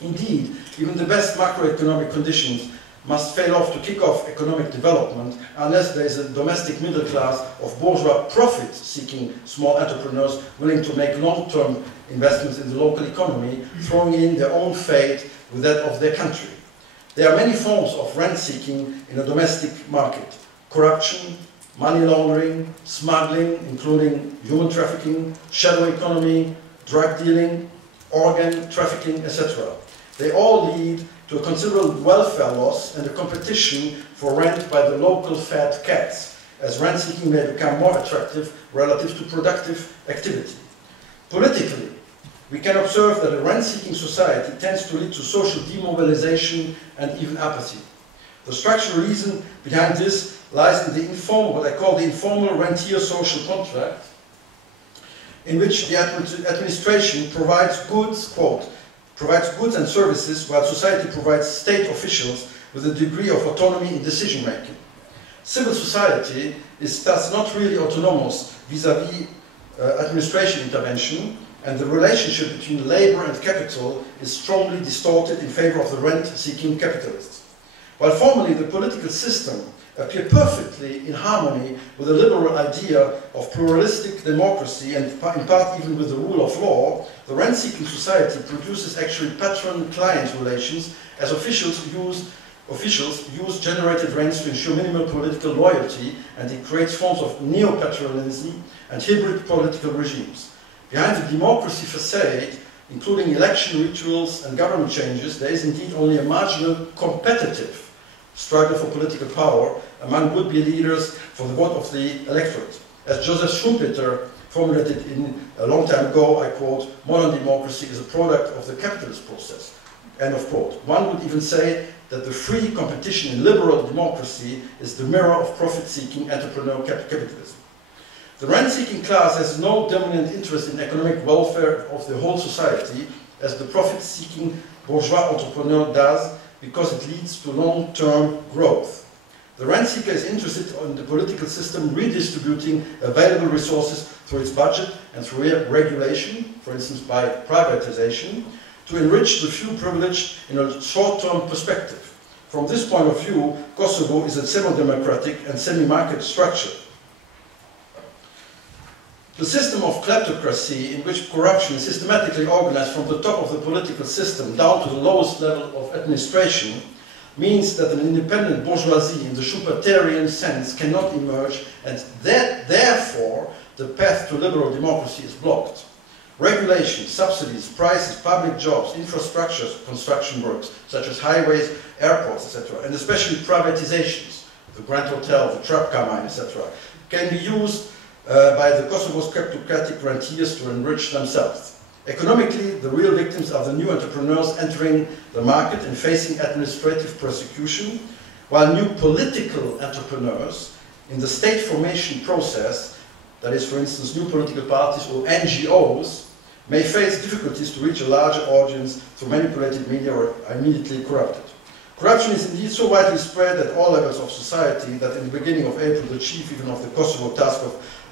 Indeed, even the best macroeconomic conditions must fail off to kick off economic development unless there is a domestic middle class of bourgeois profit-seeking small entrepreneurs willing to make long-term investments in the local economy, throwing in their own fate with that of their country. There are many forms of rent-seeking in a domestic market: corruption, money laundering, smuggling, including human trafficking, shadow economy, drug dealing, organ trafficking, etc. They all lead to a considerable welfare loss and a competition for rent by the local fat cats, as rent-seeking may become more attractive relative to productive activity. Politically, we can observe that a rent-seeking society tends to lead to social demobilization and even apathy. The structural reason behind this lies in the informal, what I call the informal rentier social contract, in which the administration provides goods, quote, provides goods and services while society provides state officials with a degree of autonomy in decision making. Civil society is thus not really autonomous vis-à-vis administration intervention, and the relationship between labor and capital is strongly distorted in favor of the rent-seeking capitalists. While formally the political system appear perfectly in harmony with the liberal idea of pluralistic democracy and in part even with the rule of law, the rent-seeking society produces actually patron-client relations as officials use generated rents to ensure minimal political loyalty, and it creates forms of neo-patronalism and hybrid political regimes. Behind the democracy facade, including election rituals and government changes, there is indeed only a marginal competitive struggle for political power among would-be leaders for the vote of the electorate. As Joseph Schumpeter formulated a long time ago, I quote, "Modern democracy is a product of the capitalist process." End of quote. One would even say that the free competition in liberal democracy is the mirror of profit-seeking entrepreneurial capitalism. The rent-seeking class has no dominant interest in economic welfare of the whole society, as the profit-seeking bourgeois entrepreneur does, because it leads to long-term growth. The rent seeker is interested in the political system redistributing available resources through its budget and through regulation, for instance by privatization, to enrich the few privileged in a short-term perspective. From this point of view, Kosovo is a semi-democratic and semi-market structure. The system of kleptocracy, in which corruption is systematically organized from the top of the political system down to the lowest level of administration, means that an independent bourgeoisie in the Schumpeterian sense cannot emerge, and that therefore the path to liberal democracy is blocked. Regulations, subsidies, prices, public jobs, infrastructures, construction works, such as highways, airports, etc., and especially privatizations, the Grand Hotel, the Trapka mine, etc., can be used by the Kosovo's kleptocratic rentiers to enrich themselves. Economically, the real victims are the new entrepreneurs entering the market and facing administrative persecution, while new political entrepreneurs in the state formation process, that is, for instance, new political parties or NGOs, may face difficulties to reach a larger audience through manipulated media or are immediately corrupted. Corruption is indeed so widely spread at all levels of society that in the beginning of April, the chief even of the Kosovo task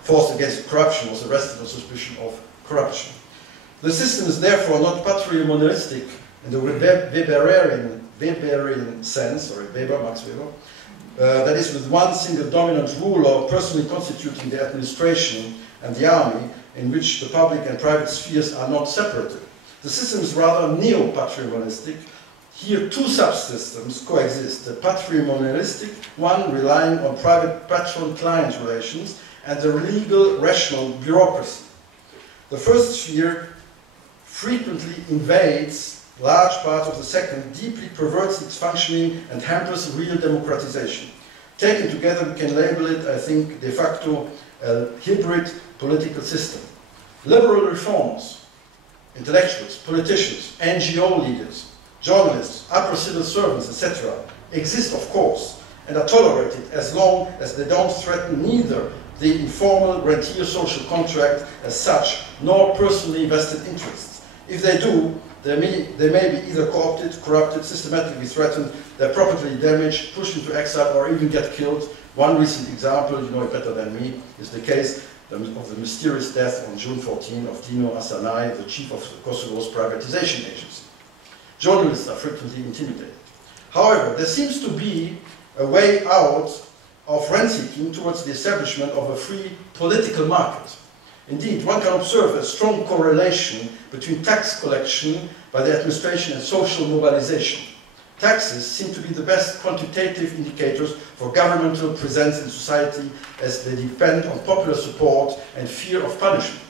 force against corruption was arrested on suspicion of corruption. The system is therefore not patrimonialistic in the Weberian sense, or Max Weber, that is, with one single dominant ruler personally constituting the administration and the army, in which the public and private spheres are not separated. The system is rather neo-patrimonialistic. Here two subsystems coexist, the patrimonialistic one relying on private patron-client relations and the legal rational bureaucracy. The first sphere frequently invades large parts of the second, deeply perverts its functioning and hampers real democratization. Taken together, we can label it, I think, de facto a hybrid political system. Liberal reformers, intellectuals, politicians, NGO leaders, journalists, upper civil servants, etc., exist, of course, and are tolerated as long as they don't threaten neither the informal rentier social contract as such, nor personally vested interests. If they do, they may be either co-opted, corrupted, systematically threatened, their property damaged, pushed into exile, or even get killed. One recent example, you know it better than me, is the case of the mysterious death on June 14 of Dino Asanai, the chief of Kosovo's privatization agency. Journalists are frequently intimidated. However, there seems to be a way out of rent-seeking towards the establishment of a free political market. Indeed, one can observe a strong correlation between tax collection by the administration and social mobilization. Taxes seem to be the best quantitative indicators for governmental presence in society, as they depend on popular support and fear of punishment.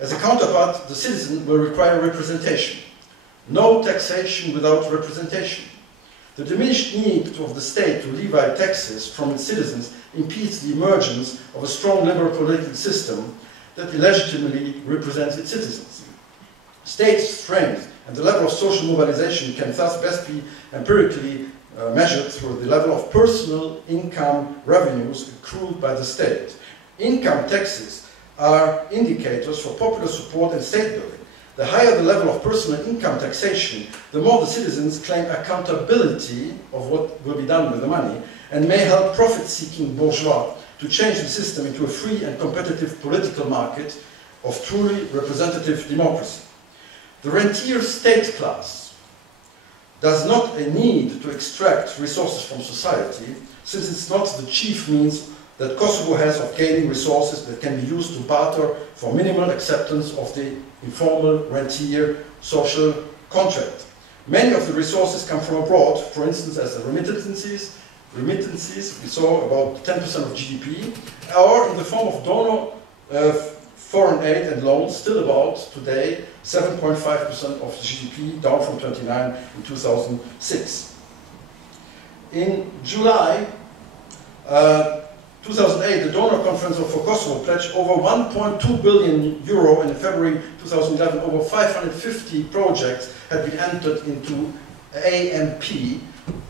As a counterpart, the citizen will require representation. No taxation without representation. The diminished need of the state to levy taxes from its citizens impedes the emergence of a strong liberal political system that illegitimately represents its citizens. State strength and the level of social mobilization can thus best be empirically measured through the level of personal income revenues accrued by the state. Income taxes are indicators for popular support and state building. The higher the level of personal income taxation, the more the citizens claim accountability of what will be done with the money, and may help profit-seeking bourgeois to change the system into a free and competitive political market of truly representative democracy. The rentier state class does not need to extract resources from society, since it's not the chief means that Kosovo has of gaining resources that can be used to barter for minimal acceptance of the informal rentier social contract. Many of the resources come from abroad, for instance, as the remittances, we saw about 10% of GDP, or in the form of donor foreign aid and loans, still about, today, 7.5% of GDP, down from 29 in 2006. In July 2008, the donor conference for Kosovo pledged over 1.2 billion euro, and in February 2011, over 550 projects had been entered into AMP,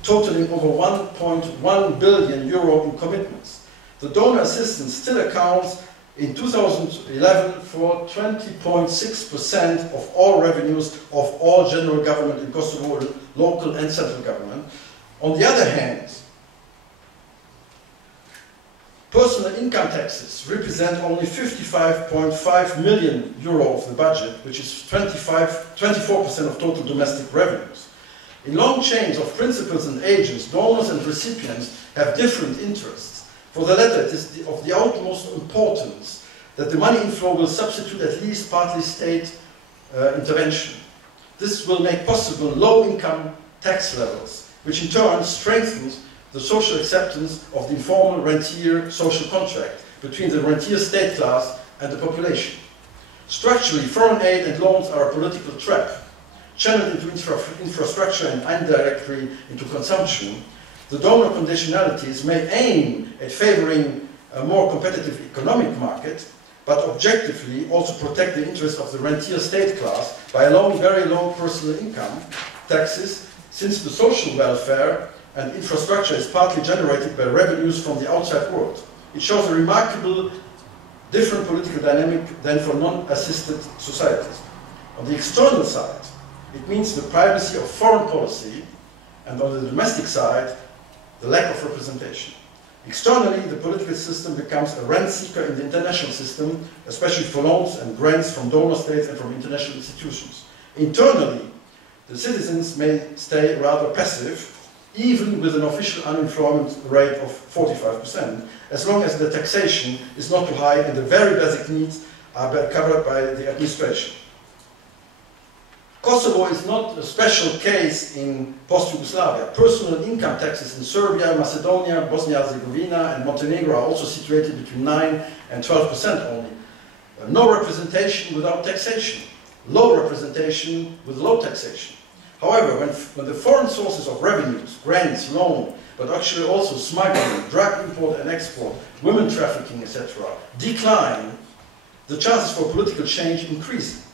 totaling over 1.1 billion euro in commitments. The donor assistance still accounts in 2011 for 20.6% of all revenues of all general government in Kosovo, local and central government. On the other hand, personal income taxes represent only 55.5 million euro of the budget, which is 24% of total domestic revenues. In long chains of principals and agents, donors and recipients have different interests. For the latter, it is of the utmost importance that the money inflow will substitute at least partly state intervention. This will make possible low-income tax levels, which in turn strengthens the social acceptance of the informal rentier social contract between the rentier state class and the population. Structurally, foreign aid and loans are a political trap, channeled into infrastructure and indirectly into consumption. The donor conditionalities may aim at favoring a more competitive economic market, but objectively also protect the interests of the rentier state class by allowing very low personal income taxes, since the social welfare and infrastructure is partly generated by revenues from the outside world. It shows a remarkable different political dynamic than for non-assisted societies. On the external side, it means the primacy of foreign policy, and on the domestic side, the lack of representation. Externally, the political system becomes a rent seeker in the international system, especially for loans and grants from donor states and from international institutions. Internally, the citizens may stay rather passive, even with an official unemployment rate of 45%, as long as the taxation is not too high and the very basic needs are covered by the administration. Kosovo is not a special case in post-Yugoslavia. Personal income taxes in Serbia, Macedonia, Bosnia-Herzegovina and Montenegro are also situated between 9 and 12% only. No representation without taxation. Low representation with low taxation. However, when the foreign sources of revenues, grants, loan, but actually also smuggling, drug import and export, women trafficking, etc., decline, the chances for political change increase,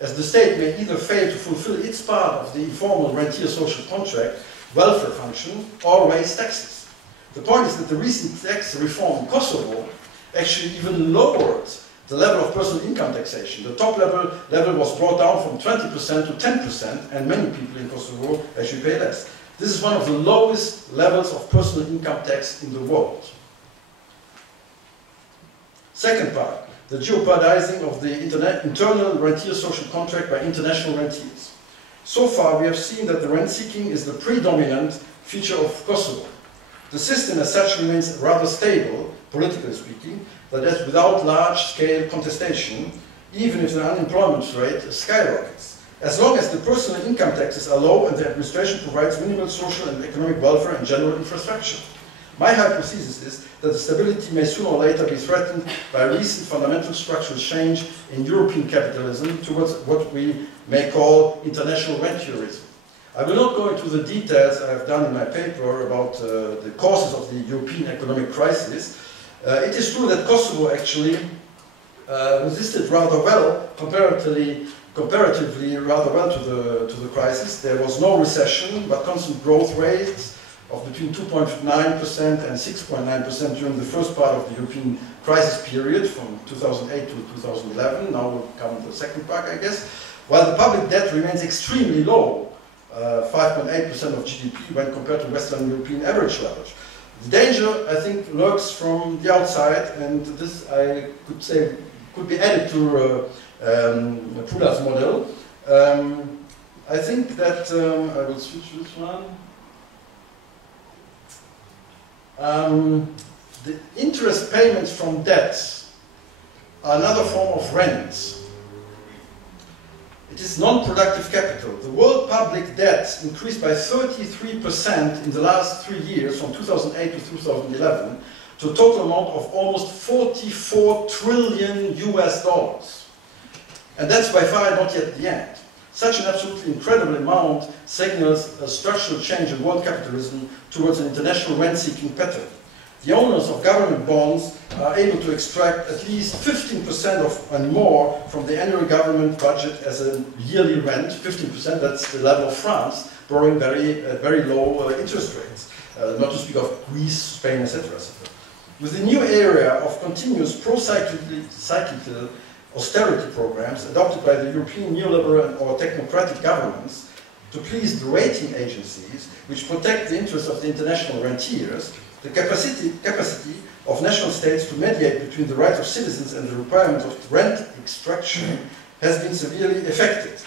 as the state may either fail to fulfill its part of the informal rentier social contract, welfare function, or raise taxes. The point is that the recent tax reform in Kosovo actually even lowered the level of personal income taxation. The top level was brought down from 20% to 10%, and many people in Kosovo actually pay less. This is one of the lowest levels of personal income tax in the world. Second part, the Geoparadising of the internal rentier social contract by international rentiers. So far, we have seen that the rent seeking is the predominant feature of Kosovo. The system as such remains rather stable, politically speaking, that is without large-scale contestation, even if the unemployment rate skyrockets. As long as the personal income taxes are low and the administration provides minimal social and economic welfare and general infrastructure. My hypothesis is that the stability may sooner or later be threatened by recent fundamental structural change in European capitalism towards what we may call international rentierism. I will not go into the details I have done in my paper about the causes of the European economic crisis. It is true that Kosovo actually resisted rather well, comparatively rather well to the crisis. There was no recession, but constant growth rates of between 2.9% and 6.9% during the first part of the European crisis period from 2008 to 2011. Now will come the second part, I guess. While the public debt remains extremely low, 5.8% of GDP when compared to Western European average levels. The danger, I think, lurks from the outside, and this, I could say, could be added to Pula's model. I think that, I will switch to this one. The interest payments from debts are another form of rent. It is non-productive capital. The world public debt increased by 33% in the last 3 years, from 2008 to 2011, to a total amount of almost 44 trillion US dollars. And that's by far not yet the end. Such an absolutely incredible amount signals a structural change in world capitalism towards an international rent-seeking pattern. The owners of government bonds are able to extract at least 15% and more from the annual government budget as a yearly rent. 15%, that's the level of France, borrowing very low interest rates, not to speak of Greece, Spain, etc. With the new area of continuous pro-cyclical austerity programs adopted by the European neoliberal or technocratic governments to please the rating agencies, which protect the interests of the international rentiers, the capacity of national states to mediate between the rights of citizens and the requirements of rent extraction has been severely affected.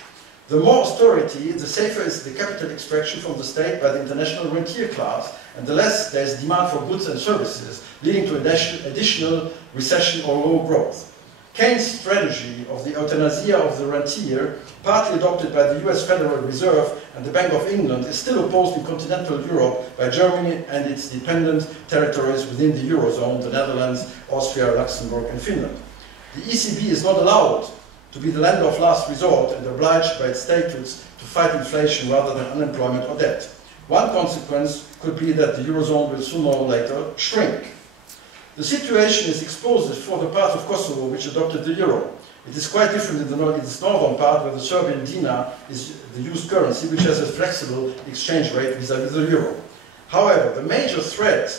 The more austerity, the safer is the capital extraction from the state by the international rentier class, and the less there is demand for goods and services, leading to additional recession or low growth. Keynes' strategy of the euthanasia of the rentier, partly adopted by the US Federal Reserve and the Bank of England, is still opposed in continental Europe by Germany and its dependent territories within the eurozone, the Netherlands, Austria, Luxembourg and Finland. The ECB is not allowed to be the lender of last resort and obliged by its statutes to fight inflation rather than unemployment or debt. One consequence could be that the eurozone will sooner or later shrink. The situation is explosive for the part of Kosovo which adopted the euro. It is quite different in its northern part, where the Serbian dinar is the used currency, which has a flexible exchange rate vis-à-vis the euro. However, the major threat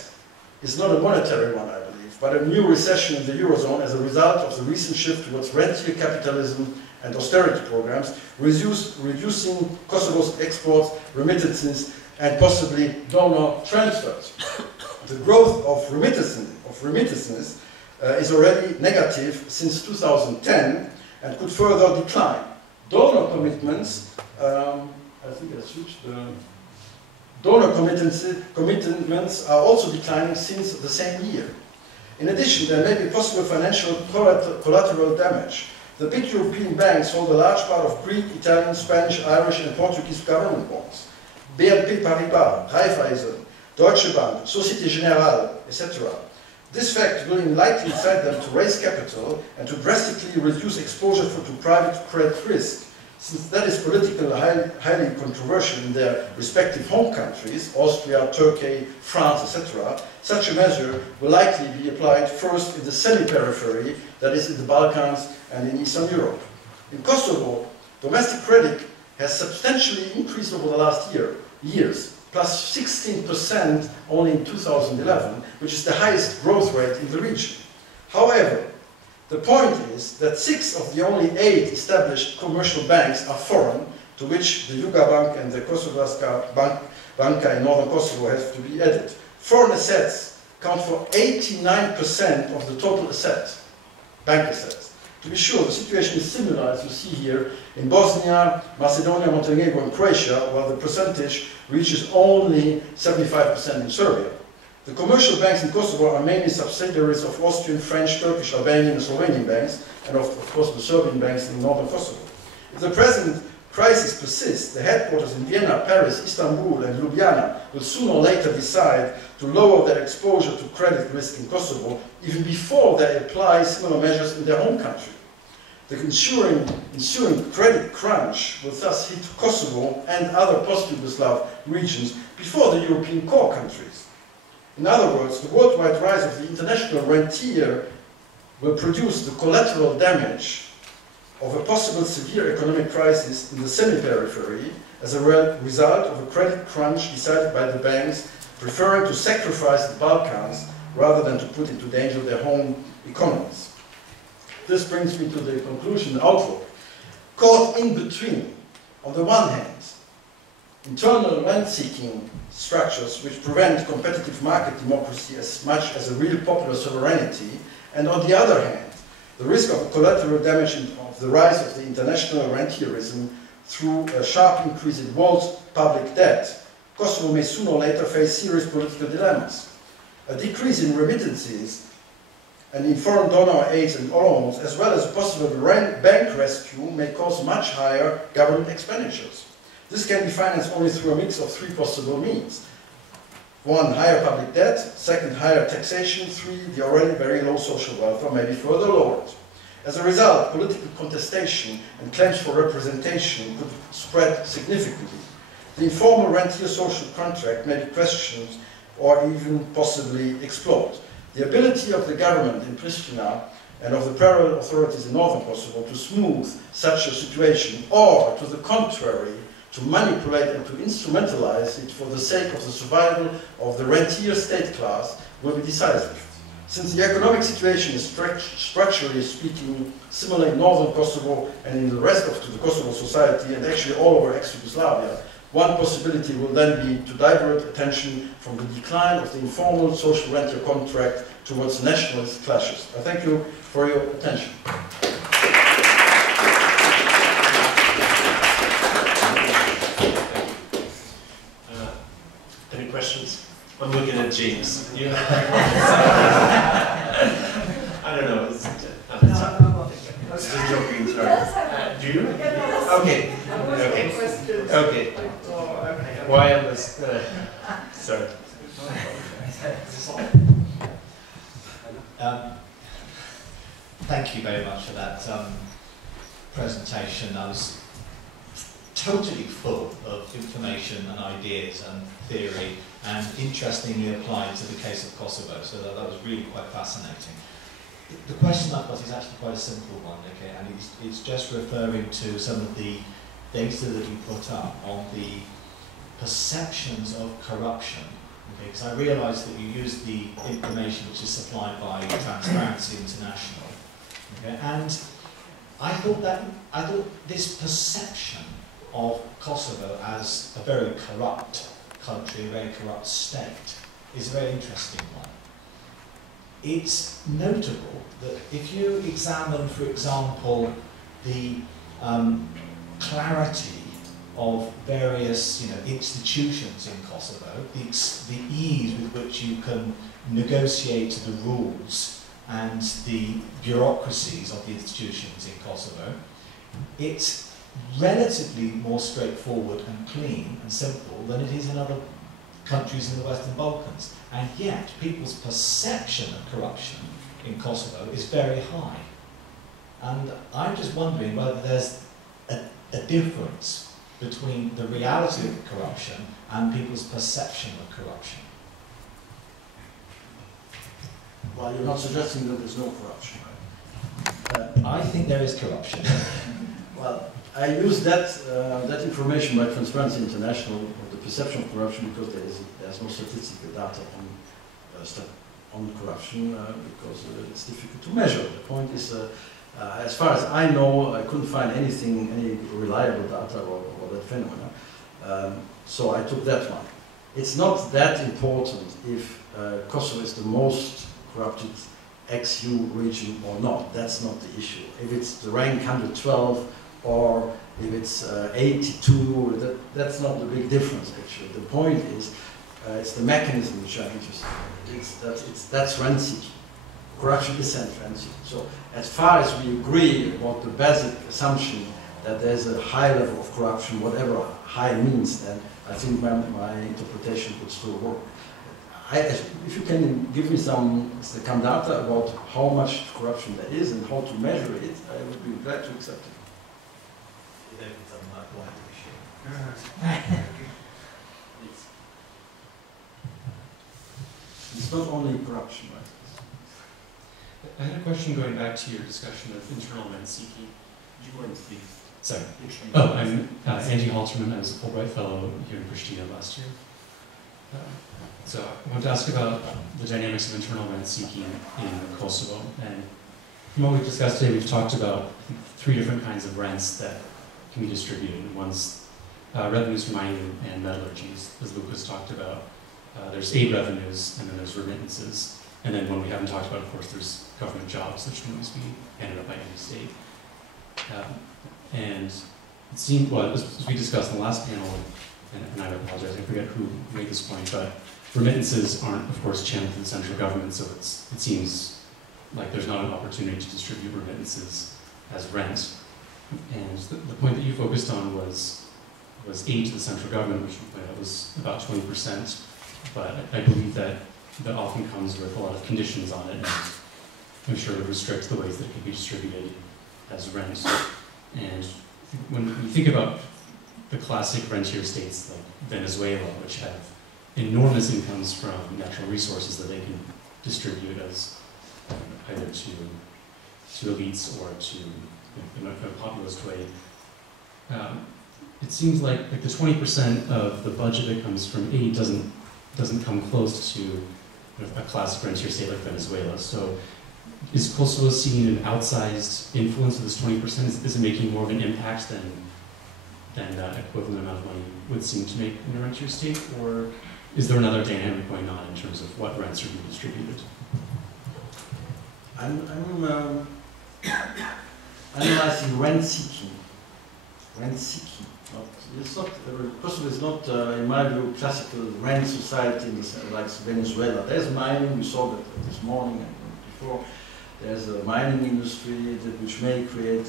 is not a monetary one, I believe, but a new recession in the eurozone as a result of the recent shift towards rentier capitalism and austerity programs, reducing Kosovo's exports, remittances, and possibly donor transfers. The growth of remittances is already negative since 2010 and could further decline. Donor commitments, I think I switched the... Donor commitments are also declining since the same year. In addition, there may be possible financial collateral damage. The big European banks hold a large part of Greek, Italian, Spanish, Irish and Portuguese government bonds. BNP Paribas, Raiffeisen, Deutsche Bank, Société Générale, etc. This fact will likely incite them to raise capital and to drastically reduce exposure to private credit risk. Since that is politically highly controversial in their respective home countries, Austria, Turkey, France, etc., such a measure will likely be applied first in the semi-periphery, that is in the Balkans and in Eastern Europe. In Kosovo, domestic credit has substantially increased over the last years, plus 16% only in 2011, which is the highest growth rate in the region. However, the point is that 6 of the only 8 established commercial banks are foreign, to which the Juga Bank and the Kosovska Banka in northern Kosovo have to be added. Foreign assets count for 89% of the total bank assets. To be sure, the situation is similar, as you see here, in Bosnia, Macedonia, Montenegro and Croatia, while the percentage reaches only 75% in Serbia. The commercial banks in Kosovo are mainly subsidiaries of Austrian, French, Turkish, Albanian and Slovenian banks, and of course the Serbian banks in northern Kosovo. If the present crisis persists, the headquarters in Vienna, Paris, Istanbul and Ljubljana will sooner or later decide to lower their exposure to credit risk in Kosovo, even before they apply similar measures in their home country. The ensuing credit crunch will thus hit Kosovo and other post-Yugoslav regions before the European core countries. In other words, the worldwide rise of the international rentier will produce the collateral damage of a possible severe economic crisis in the semi-periphery as a result of a credit crunch decided by the banks preferring to sacrifice the Balkans rather than to put into danger their home economies. This brings me to the conclusion and outlook. Caught in between, on the one hand, internal rent-seeking structures which prevent competitive market democracy as much as a real popular sovereignty, and on the other hand, the risk of collateral damage of the rise of the international rentierism through a sharp increase in world public debt, Kosovo may sooner or later face serious political dilemmas. A decrease in remittances and in foreign donor aids and loans, as well as a possible bank rescue, may cause much higher government expenditures. This can be financed only through a mix of 3 possible means. 1, higher public debt. 2, higher taxation. 3, the already very low social welfare may be further lowered. As a result, political contestation and claims for representation could spread significantly. The informal rentier social contract may be questioned or even possibly explode. The ability of the government in Prishtina and of the parallel authorities in northern Kosovo to smooth such a situation, or to the contrary, to manipulate and to instrumentalize it for the sake of the survival of the rentier state class, will be decisive. Since the economic situation is structurally speaking similar in northern Kosovo and in the rest of the Kosovo society, and actually all over ex-Yugoslavia, one possibility will then be to divert attention from the decline of the informal social rentier contract towards nationalist clashes. I thank you for your attention. Any questions? I'm looking at James. You I don't know. It's just joking. Sorry. Do you? Okay. Okay. Why I was sorry. Thank you very much for that presentation. I was totally full of information and ideas and theory, and interestingly applied to the case of Kosovo, so that was really quite fascinating. The question I've got is actually quite a simple one, okay, and it's just referring to some of the data that you put up on the perceptions of corruption, okay, because I realise that you used the information which is supplied by Transparency International, okay, and I thought this perception of Kosovo as a very corrupt country, a very corrupt state, is a very interesting one. It's notable that if you examine, for example, the clarity of various institutions in Kosovo, the ease with which you can negotiate the rules and the bureaucracies of the institutions in Kosovo, it's relatively more straightforward and clean and simple than it is in other countries in the Western Balkans. And yet, people's perception of corruption in Kosovo is very high. And I'm just wondering whether there's a difference between the reality of corruption and people's perception of corruption. Well, you're not suggesting that there's no corruption, right? I think there is corruption. Well, I use that that information by Transparency International, the perception of corruption, because there's no statistical data on corruption because it's difficult to measure. The point is, as far as I know, I couldn't find any reliable data or that phenomenon. So I took that one. It's not that important if Kosovo is the most corrupted ex-EU region or not. That's not the issue. If it's the rank 112 or if it's 82, that's not the big difference actually. The point is, it's the mechanism which I'm interested in. That's rent seeking. Corruption is rent seeking. So as far as we agree about the basic assumption that there's a high level of corruption, whatever high means, then I think my interpretation would still work. If you can give me some data about how much corruption there is and how to measure it, I would be glad to accept it. It's not only corruption, right? I had a question going back to your discussion of internal rent seeking. Would you mind, please? Sorry. Oh, I'm Andy Halterman. I was a Fulbright Fellow here in Prishtina last year. So I want to ask about the dynamics of internal rent seeking in Kosovo. And from what we've discussed today, we've talked about 3 different kinds of rents that can be distributed. One's revenues from mining and metallurgies, as Lucas talked about. There's aid revenues, and then there's remittances. And then one we haven't talked about, of course, there's government jobs, which can always be handed up by any state. And it seemed, well, as we discussed in the last panel, and I apologize, I forget who made this point, but remittances aren't, of course, channeled to the central government, so it seems like there's not an opportunity to distribute remittances as rent. And the point that you focused on was aid to the central government, which was about 20%, but I believe that often comes with a lot of conditions on it, and I'm sure it restricts the ways that it can be distributed as rent. And when you think about the classic rentier states like Venezuela, which have enormous incomes from natural resources that they can distribute as either to elites or to in a populist way, it seems like the 20% of the budget that comes from aid doesn't come close to a classic rentier state like Venezuela. So is Kosovo seeing an outsized influence of this 20%? Is it making more of an impact than that equivalent amount of money would seem to make in a rentier state? Or is there another dynamic going on in terms of what rents are being distributed? I'm analyzing rent seeking. Rent seeking. Kosovo is not, in my view, classical rent society like Venezuela. There's mining, we saw that this morning and before. There's a mining industry which may create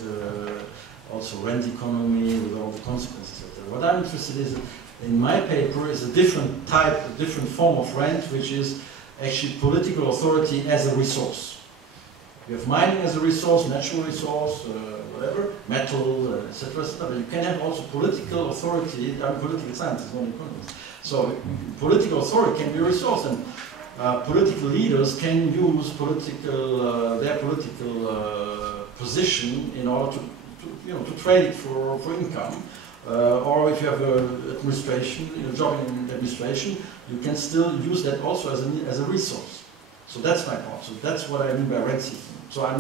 also rent economy with all the consequences of that. What I'm interested in my paper is a different type, a different form of rent, which is actually political authority as a resource. You have mining as a resource, natural resource, whatever, metal, etc., etc. But you can have also political authority. I'm a political scientist, not an economist. So political authority can be a resource, and political leaders can use their political position in order to trade it for income. Or if you have a job in administration, you can still use that also as a resource. So that's my part. So that's what I mean by rent seeking. So I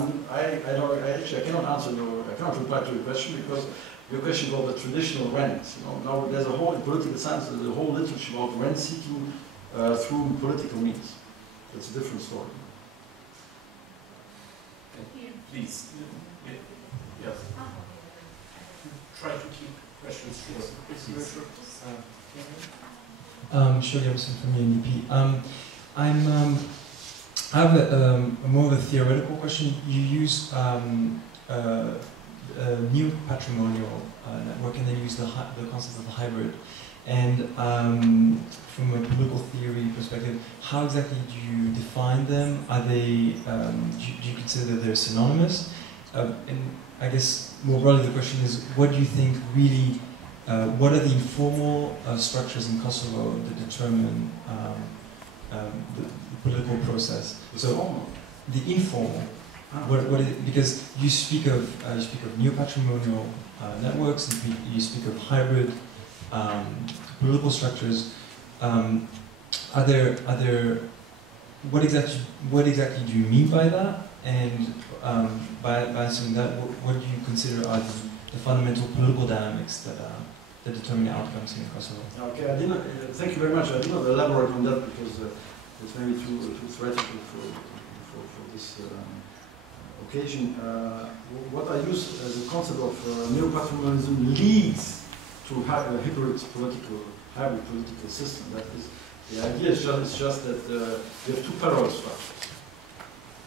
cannot reply to your question because your question about the traditional rent. Now there's a whole in political science, there's a whole literature about rent seeking through political means. It's a different story. Please. Yes. Try to keep questions short. Shirley Emerson from UNDP. I'm I have a more of a theoretical question. You use new patrimonial network, and then use the concept of the hybrid. And from a political theory perspective, how exactly do you define them? Are they, do you consider that they're synonymous? And I guess more broadly the question is, what do you think really, what are the informal structures in Kosovo that determine the political process? So the informal. Because you speak of new patrimonial networks, and you speak of hybrid political structures. Are there what exactly do you mean by that? And by answering that, what do you consider are the fundamental political dynamics that determine the outcomes in Kosovo? Okay, I didn't. Thank you very much. I did not elaborate on that because it's maybe too theoretical for this occasion. What I use as a concept of neo-patrimonialism leads to have a hybrid political system. That is, the idea is just that you have two parallel structures.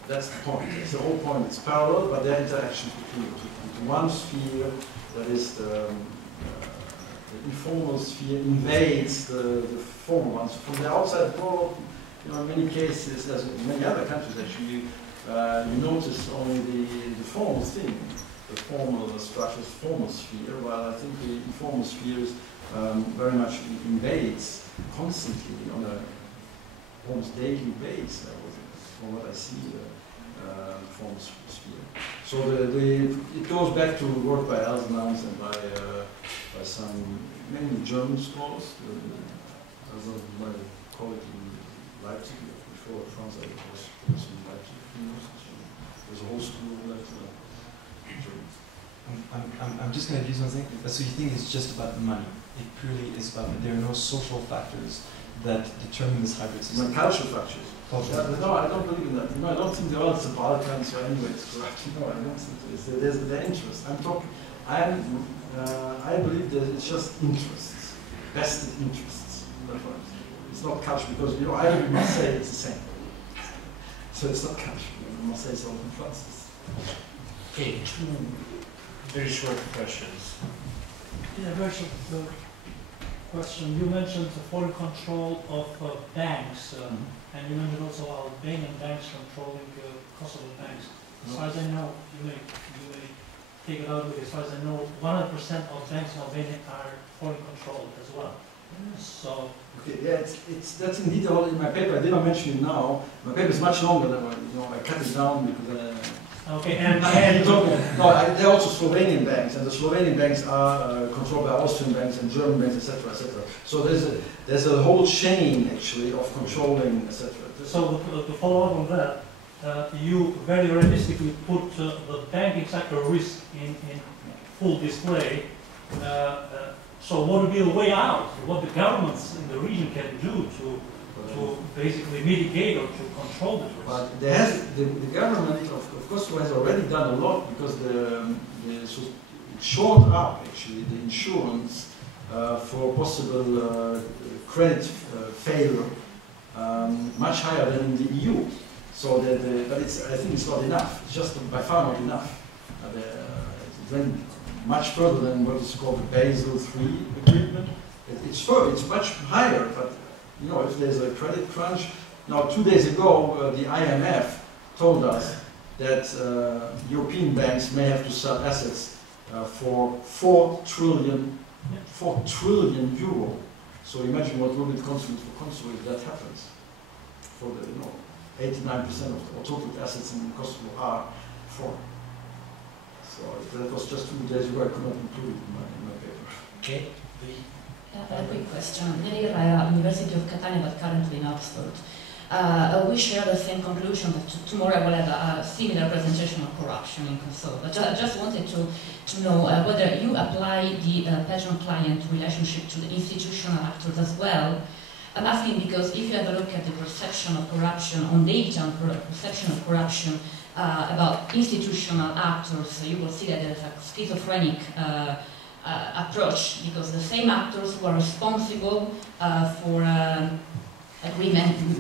That's the point. That's the whole point. It's parallel, but there are interactions between the two. Into one sphere, that is the informal sphere, invades the formal ones. From the outside world, in many cases, as in many other countries actually, you notice only the formal thing, the formal structures, formal sphere, while I think the informal sphere is very much invades constantly on a almost daily basis, from what I see, the formal sphere. So it goes back to work by Elsenans and by some mainly German scholars. My colleague in Leipzig before France, I was in Leipzig. There's a whole school left. I'm just going to do something. So you think it's just about money? It purely is about, there are no social factors that determine this hybrid system? Cultural factors. No, I don't believe in that. No, I don't think there are the Balkans or anyway it's correct. No, I don't think there's the interest. I believe that it's just interests, vested interests. It's not culture because I must say it's the same. So it's not culture. I must say so in France. Okay, two very short questions. Yeah, very short question. You mentioned the foreign control of banks, and you mentioned also Albanian banks controlling Kosovo banks. As far as I know, you may take it out with you. As far as I know, 100% of banks in Albania are foreign controlled as well. So. Okay, yeah, that's indeed all in my paper. I did not mention it now. My paper is much longer than I cut it down because. Okay, there are also Slovenian banks, and the Slovenian banks are controlled by Austrian banks and German banks, etc., etc. So there's a whole chain actually of controlling, etc. So to follow up on that, you very realistically put the banking sector risk in full display. So what would be the way out? What the governments in the region can do to basically mitigate or to control the risk? But the government of Kosovo has already done a lot because it shored up actually the insurance for possible credit failure much higher than in the EU. So but I think it's not enough. It's just by far not enough. It went much further than what is called the Basel III agreement. It's much higher, but if there's a credit crunch. Now, 2 days ago, the IMF told us that European banks may have to sell assets for 4 trillion euro. So imagine what will be the consequence for Kosovo if that happens. For the 89% of the total assets in Kosovo are foreign. So that was just 2 days ago. I could not include it in my paper. Okay. A quick question. Near University of Catania, but currently in Oxford. We share the same conclusion that tomorrow I will have a similar presentation of corruption in Kosovo. But I just wanted to know whether you apply the patron-client relationship to the institutional actors as well. I'm asking because if you have a look at the perception of corruption on data on perception of corruption about institutional actors, you will see that there's a schizophrenic approach because the same actors who are responsible for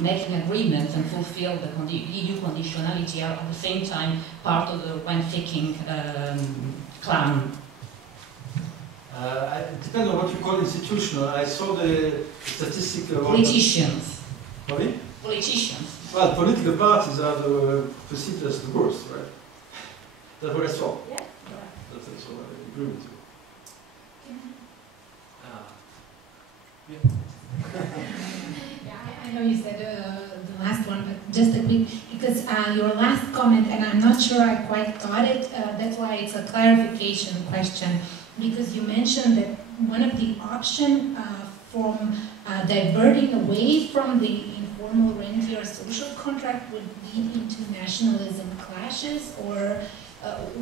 making agreements and fulfill the EU conditionality are at the same time part of the rent-seeking clan? It depends on what you call institutional. I saw the statistic about... Politicians. Sorry? Politicians. Well, political parties are perceived as the worst, right? That's what I saw. Yeah. That's what I agree with you. I know you said the last one, but just a quick, because your last comment, and I'm not sure I quite got it, that's why it's a clarification question, because you mentioned that one of the options from diverting away from the informal rentier social contract would lead into nationalism clashes, or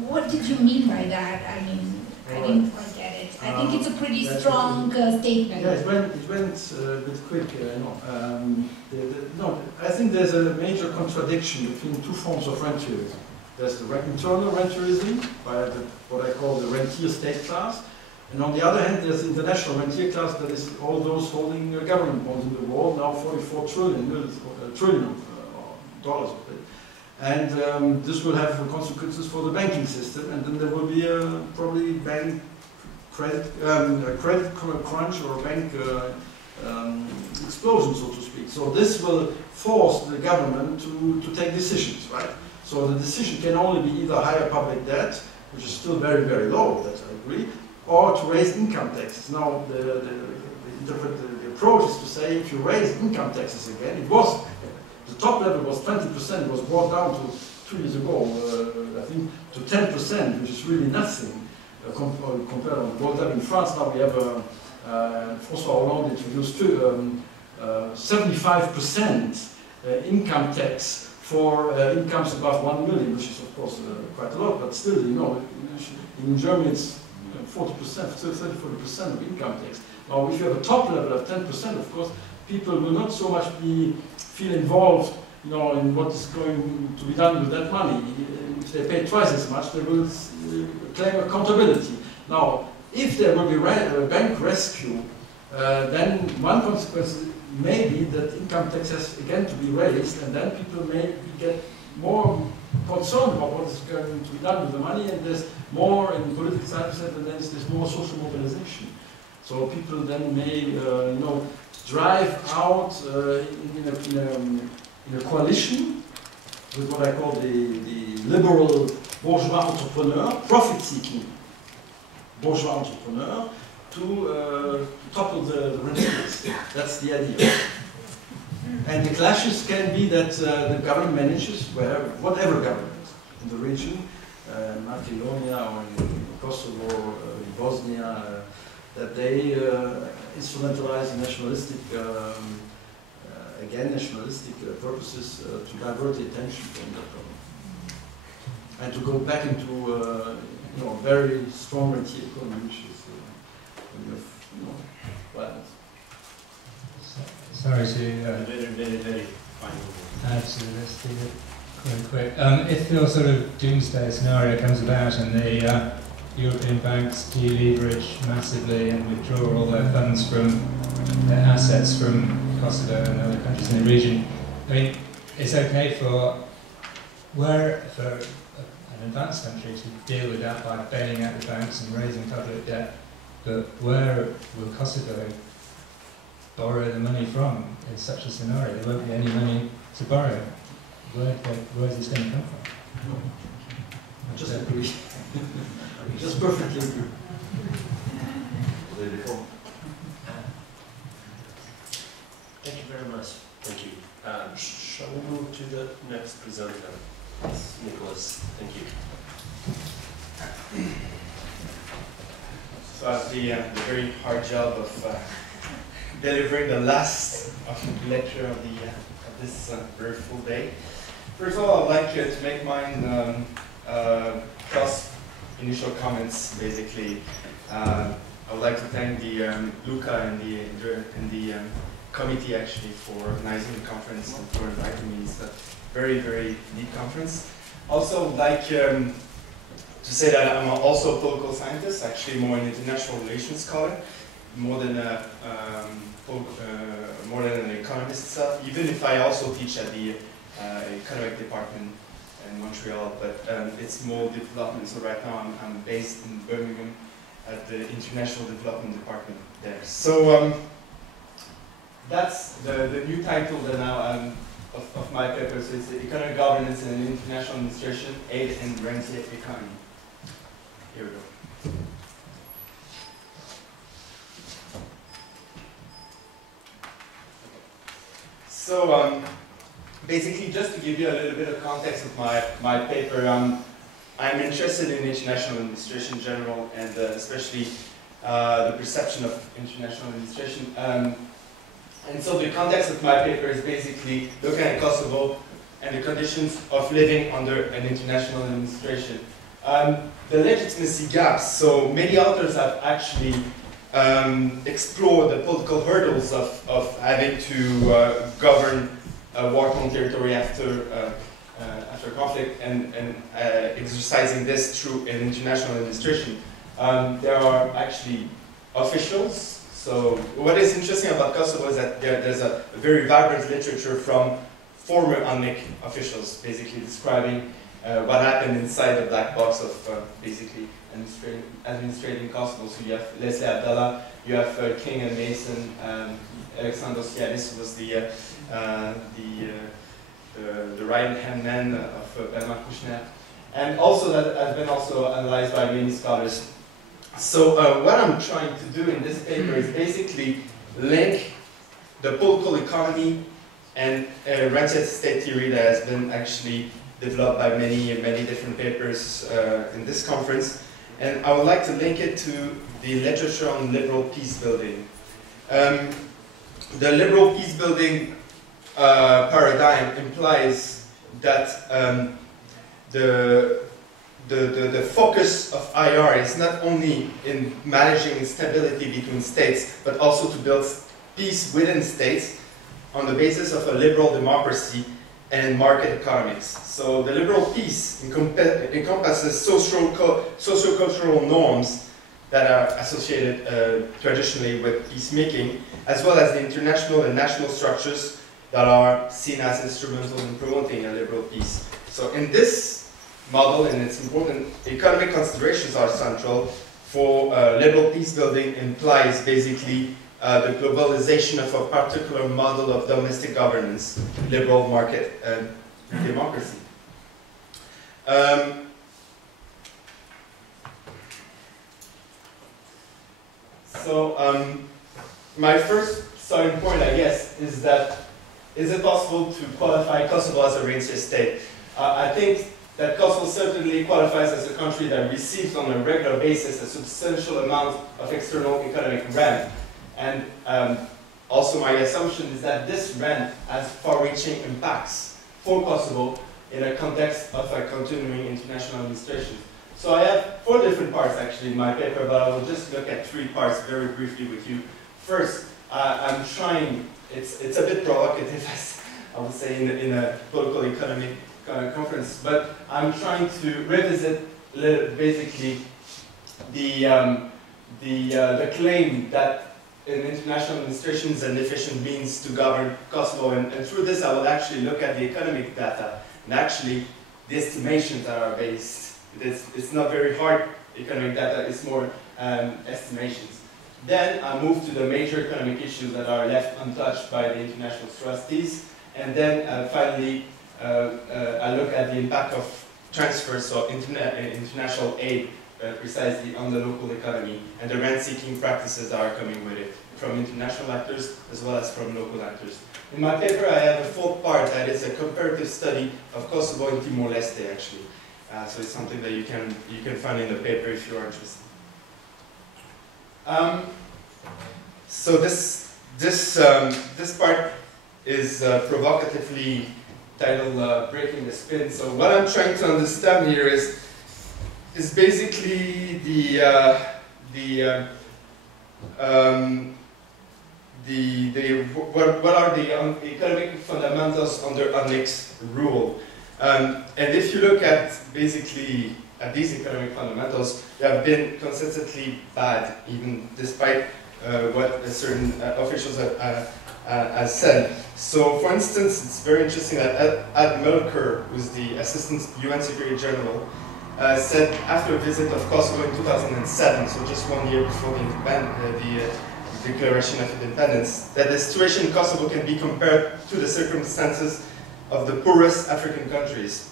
what did you mean by that? I mean, I didn't quite get it. I think it's a pretty strong statement. Yeah, it went a bit quick. No, I think there's a major contradiction between two forms of rentierism. There's the internal rentierism, by what I call the rentier state class, and on the other hand, there's the international rentier class, that is all those holding government bonds in the world, now 44 trillion dollars of it. And this will have consequences for the banking system, and then there will be probably bank credit crunch or bank explosion, so to speak. So this will force the government to take decisions, right? So the decision can only be either higher public debt, which is still very, very low, that I agree, or to raise income taxes. Now, the approach is to say, if you raise income taxes again, the top level was 20%, was brought down to 2 years ago, I think, to 10%, which is really nothing compared to the world level. In France now we have, François Hollande introduced 75% income tax for incomes above 1 million, which is of course quite a lot, but still, you know, in Germany it's 40%, 30-40% of income tax. Now if you have a top level of 10%, of course, people will not so much feel involved, you know, in what is going to be done with that money. If they pay twice as much, they will claim accountability. Now, if there will be a bank rescue, then one consequence may be that income tax has again to be raised, and then people may get more concerned about what is going to be done with the money, and there's more in political science, and then there's more social mobilization. So people then may, you know, drive out in a coalition with what I call the liberal bourgeois entrepreneur, profit-seeking bourgeois entrepreneur, to topple the rentiers. That's the idea. And the clashes can be that the government manages, whatever government in the region, Macedonia or in Kosovo, in Bosnia, that they instrumentalize nationalistic, nationalistic purposes to divert the attention from that problem, and to go back into you know, very strong rentier economy, which is you know, violence. Sorry to very final. add to this very quick. If your sort of doomsday scenario comes about and the European banks deleverage massively and withdraw all their funds from their assets from Kosovo and other countries in the region, I mean, it's okay for an advanced country to deal with that by bailing out the banks and raising public debt, but where will Kosovo borrow the money from in such a scenario? There won't be any money to borrow. Where is this going to come from? I just agree. Just perfectly agree. Thank you very much. Thank you. Shall we move to the next presenter? Nicolas, thank you. So I have the very hard job of delivering the last lecture of this very full day. First of all, I'd like to make mine plus initial comments. Basically, I would like to thank Luca and the committee actually for organizing the conference and for inviting me. It's a very, very neat conference. Also, I'd like to say that I'm also a political scientist, actually more an international relations scholar. more than an economist itself, even if I also teach at the economic department in Montreal, but it's more development. So right now I'm based in Birmingham at the International Development Department there. So that's the new title that now of my paper. So it's Economic Governance and International Administration, Aid and Rentier Economy. Here we go. So basically, just to give you a little bit of context of my paper, I'm interested in international administration in general, and especially the perception of international administration. And so the context of my paper is basically looking at Kosovo and the conditions of living under an international administration. The legitimacy gaps, so many authors have actually explore the political hurdles of having to govern a war-torn territory after conflict and exercising this through an international administration. There are actually officials. So what is interesting about Kosovo is that there's a very vibrant literature from former UNMIC officials, basically describing what happened inside the black box of basically administrating Kosovo. So you have Leslie Abdallah, you have King and Mason, Alexander Sianis was the right-hand man of Bernard Kouchner, and also that has been also analyzed by many scholars. So what I'm trying to do in this paper is basically link the political economy and rentier state theory that has been actually developed by many different papers in this conference. And I would like to link it to the literature on liberal peace building. The liberal peace building paradigm implies that the focus of IR is not only in managing stability between states, but also to build peace within states on the basis of a liberal democracy and market economics. So the liberal peace encompasses socio-cultural norms that are associated traditionally with peacemaking, as well as the international and national structures that are seen as instrumental in promoting a liberal peace. So in this model, and it's important, economic considerations are central for liberal peace building implies basically the globalization of a particular model of domestic governance, liberal market democracy. My first starting point, I guess, is that is it possible to qualify Kosovo as a rentier state? I think that Kosovo certainly qualifies as a country that receives on a regular basis a substantial amount of external economic rent. And also my assumption is that this rent has far-reaching impacts for Kosovo in a context of a continuing international administration. So I have 4 different parts actually in my paper, but I will just look at 3 parts very briefly with you. First, I'm trying, it's a bit provocative, as I would say in a political economy conference, but I'm trying to revisit basically the claim that an international administration is an efficient means to govern Kosovo, and through this I will actually look at the economic data and actually the estimations that are based. It's not very hard economic data, it's more estimations. Then I move to the major economic issues that are left untouched by the international trustees, and then finally I look at the impact of transfers of international aid precisely on the local economy and the rent-seeking practices that are coming with it, from international actors as well as from local actors. In my paper I have a 4th part that is a comparative study of Kosovo and Timor-Leste actually. So it's something that you can find in the paper if you are interested. So this part is provocatively titled "Breaking the Spin." So what I'm trying to understand here is basically what are the economic fundamentals under UNMIC's rule. And if you look at basically at these economic fundamentals, they have been consistently bad, even despite what certain officials have said. So, for instance, it's very interesting that Ad Melker, who's the Assistant UN Secretary General, said after a visit of Kosovo in 2007, so just 1 year before the Declaration of Independence, that the situation in Kosovo can be compared to the circumstances of the poorest African countries.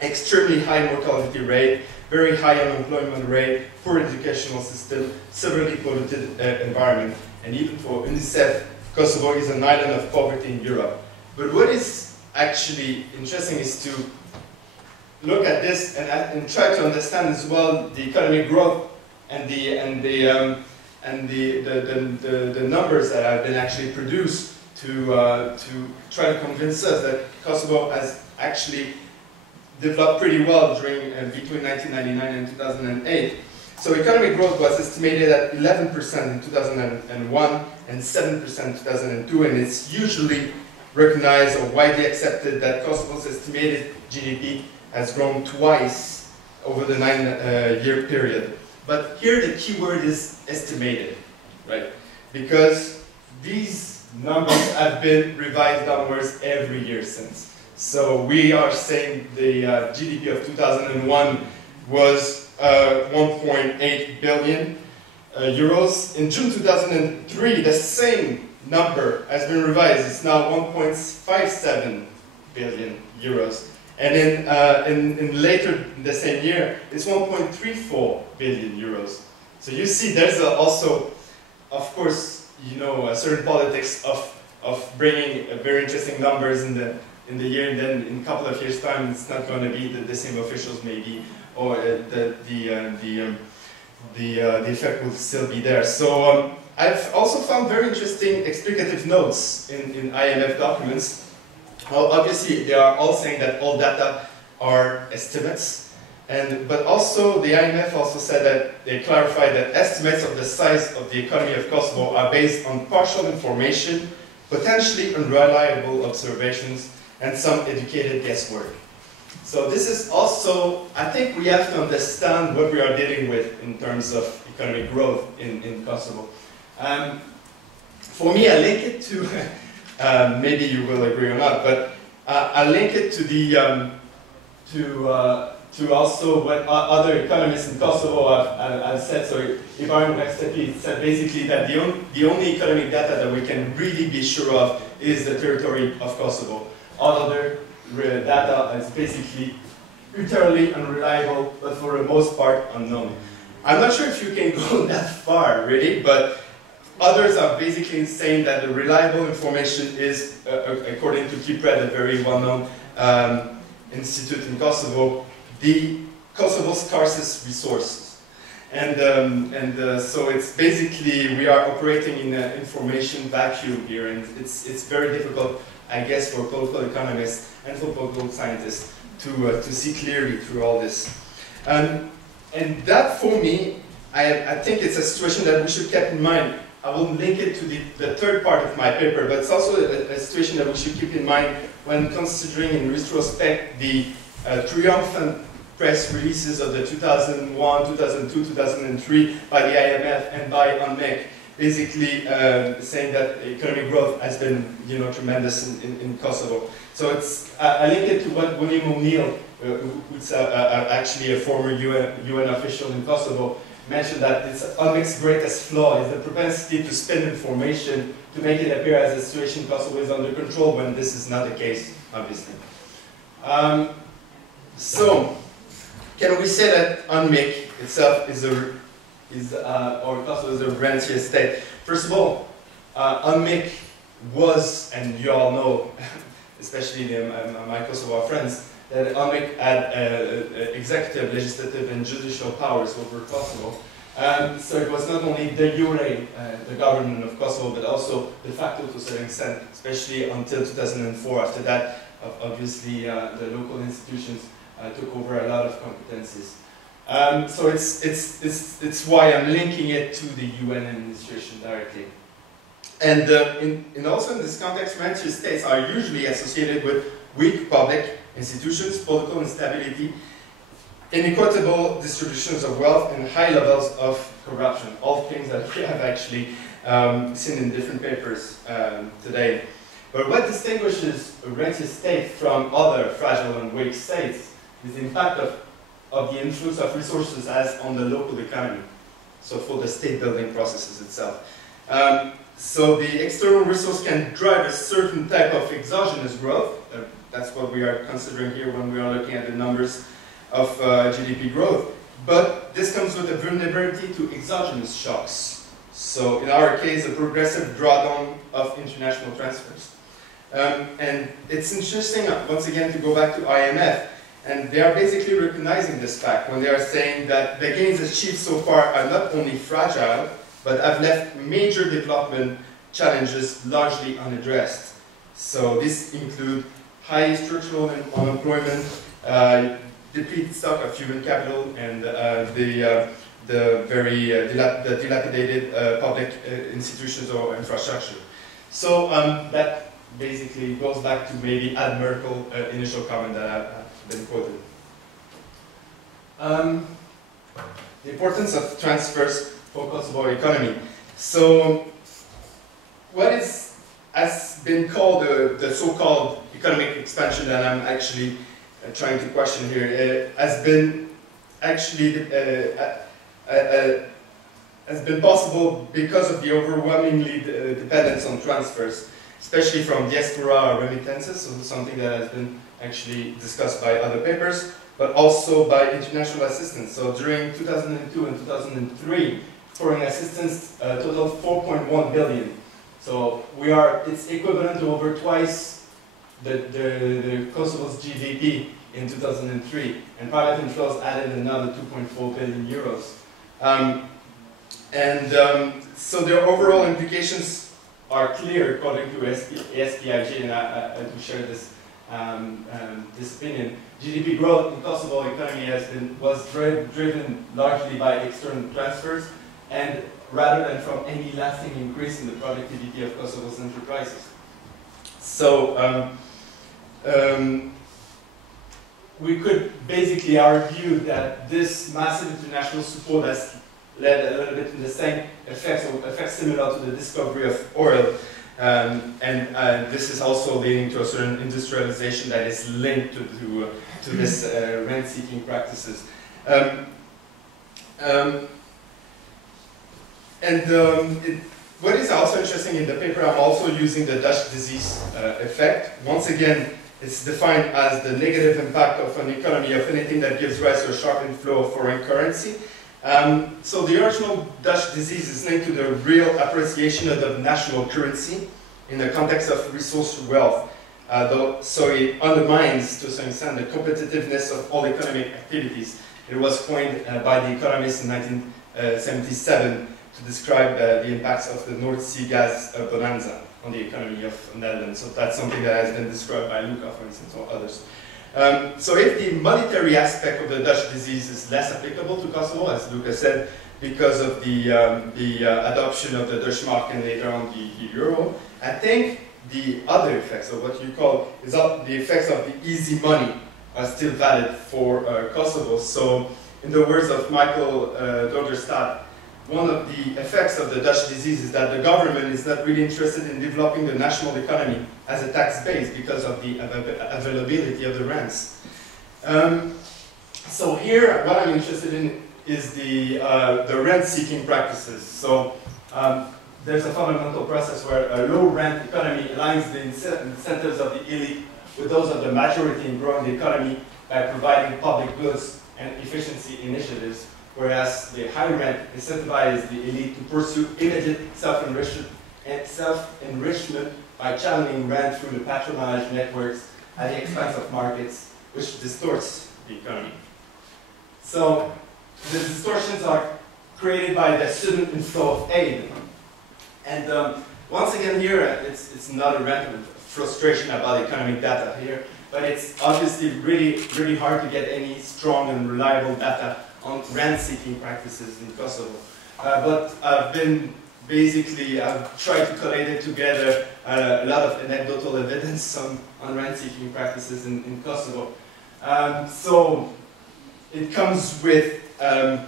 Extremely high mortality rate, very high unemployment rate, poor educational system, severely polluted environment, and even for UNICEF, Kosovo is an island of poverty in Europe. But what is actually interesting is to look at this and try to understand as well the economic growth and the numbers that have been actually produced to try to convince us that Kosovo has actually developed pretty well during between 1999 and 2008. So economic growth was estimated at 11% in 2001 and 7% in 2002, and it's usually recognized or widely accepted that Kosovo's estimated GDP has grown twice over the 9-year period. But here the key word is estimated, right? Because these numbers have been revised downwards every year since. So we are saying the GDP of 2001 was 1.8 billion euros. In June 2003, the same number has been revised. It's now 1.57 billion euros. And in later the same year, it's 1.34 billion euros. So you see, there's also, of course, you know, a certain politics of bringing very interesting numbers in the year, and then in a couple of years' time, it's not going to be the same officials maybe, or the effect will still be there. So I've also found very interesting explicative notes in IMF documents. Well, obviously, they are all saying that all data are estimates, but also the IMF also said that they clarified that estimates of the size of the economy of Kosovo are based on partial information, potentially unreliable observations, and some educated guesswork. So this is also, I think we have to understand what we are dealing with in terms of economic growth in Kosovo. For me, I link it to, maybe you will agree or not, but I link it to the, to also what other economists in Kosovo have said. So Ibrahim Rekstepi said basically that the only economic data that we can really be sure of is the territory of Kosovo. All other data is basically utterly unreliable, but for the most part unknown. I'm not sure if you can go that far, really, but others are basically saying that the reliable information is, according to Kipred, a very well-known institute in Kosovo, the Kosovo's scarcest resources. And so it's basically, we are operating in an information vacuum here, and it's very difficult, I guess, for political economists and for political scientists to see clearly through all this. And that, for me, I think it's a situation that we should keep in mind. I will link it to the third part of my paper, but it's also a situation that we should keep in mind when considering in retrospect the triumphant press releases of the 2001, 2002, 2003 by the IMF and by UNMEC, basically saying that economic growth has been, you know, tremendous in Kosovo. So it's, I link it to what William O'Neill, who's actually a former UN official in Kosovo, mentioned, that it's UNMEC's greatest flaw is the propensity to spin information to make it appear as the situation in Kosovo is under control when this is not the case, obviously. So, can we say that UNMEC itself or Kosovo is a rentier state? First of all, UNMEC was, and you all know, especially my Kosovo friends, that UNMEC had executive, legislative, and judicial powers over Kosovo. So it was not only de jure, the government of Kosovo, but also de facto to a certain extent, especially until 2004. After that, obviously, the local institutions took over a lot of competencies. So it's why I'm linking it to the UN administration directly. And also in this context, rentier states are usually associated with weak public institutions, political instability, inequitable distributions of wealth, and high levels of corruption. All things that we have actually seen in different papers today. But what distinguishes a rentier state from other fragile and weak states is the impact of the influx of resources as on the local economy. So for the state building processes itself. So the external resource can drive a certain type of exogenous growth. That's what we are considering here when we are looking at the numbers of GDP growth. But this comes with a vulnerability to exogenous shocks. So in our case, a progressive drawdown of international transfers. And it's interesting, once again, to go back to IMF. And they are basically recognizing this fact when they are saying that the gains achieved so far are not only fragile, but have left major development challenges largely unaddressed. So this include high structural unemployment, depleted stock of human capital, and the dilapidated public institutions or infrastructure. So that basically goes back to maybe Ad Merkel's initial comment that I've been quoted. The importance of transfers for Kosovo economy. So what has been called the so-called economic expansion that I'm actually trying to question here has been actually has been possible because of the overwhelmingly dependence on transfers, especially from diaspora remittances, so something that has been actually discussed by other papers, but also by international assistance. So during 2002 and 2003, foreign assistance totaled 4.1 billion. So it's equivalent to over twice the Kosovo's GDP in 2003, and private inflows added another 2.4 billion euros. So their overall implications are clear according to SPIG, and I do share this opinion. GDP growth in Kosovo economy was driven largely by external transfers, and rather than from any lasting increase in the productivity of Kosovo's enterprises. So we could basically argue that this massive international support has led a little bit to the same effects, or effects similar to the discovery of oil. And this is also leading to a certain industrialization that is linked to this rent-seeking practices. What is also interesting in the paper, I'm also using the Dutch disease effect. Once again, it's defined as the negative impact of an economy of anything that gives rise to a sharp inflow of foreign currency. So the original Dutch disease is linked to the real appreciation of the national currency in the context of resource wealth. So it undermines, to some extent, the competitiveness of all economic activities. It was coined by the economists in 1977 to describe the impacts of the North Sea gas bonanza on the economy of the Netherlands. So that's something that has been described by Luca, for instance, or others. So if the monetary aspect of the Dutch disease is less applicable to Kosovo, as Luca said, because of the adoption of the Dutch mark and later on the euro, I think the other effects of what you call the effects of the easy money are still valid for Kosovo. So in the words of Michael Donderstad, one of the effects of the Dutch disease is that the government is not really interested in developing the national economy as a tax base because of the availability of the rents. So here, what I'm interested in is the rent-seeking practices. So there's a fundamental process where a low-rent economy aligns the incentives of the elite with those of the majority in growing the economy by providing public goods and efficiency initiatives, whereas the high rent incentivizes the elite to pursue immediate self-enrichment by channeling rent through the patronage networks at the expense of markets, which distorts the economy. So the distortions are created by the sudden inflow of aid. And once again here, it's not a random frustration about economic data here, but it's obviously really hard to get any strong and reliable data on rent-seeking practices in Kosovo. But I've tried to collate it together, a lot of anecdotal evidence on rent-seeking practices in Kosovo. So it comes with the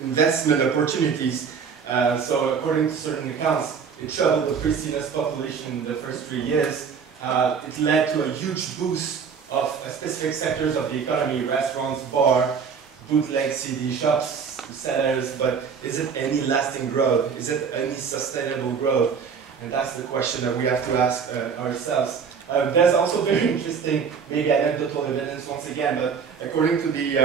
investment opportunities. So according to certain accounts, it trebled the Prishtina's population in the first 3 years. It led to a huge boost of specific sectors of the economy: restaurants, bar, bootleg CD shops, sellers. But is it any lasting growth? Is it any sustainable growth? And that's the question that we have to ask ourselves. There's also very interesting, maybe anecdotal evidence once again, but according to the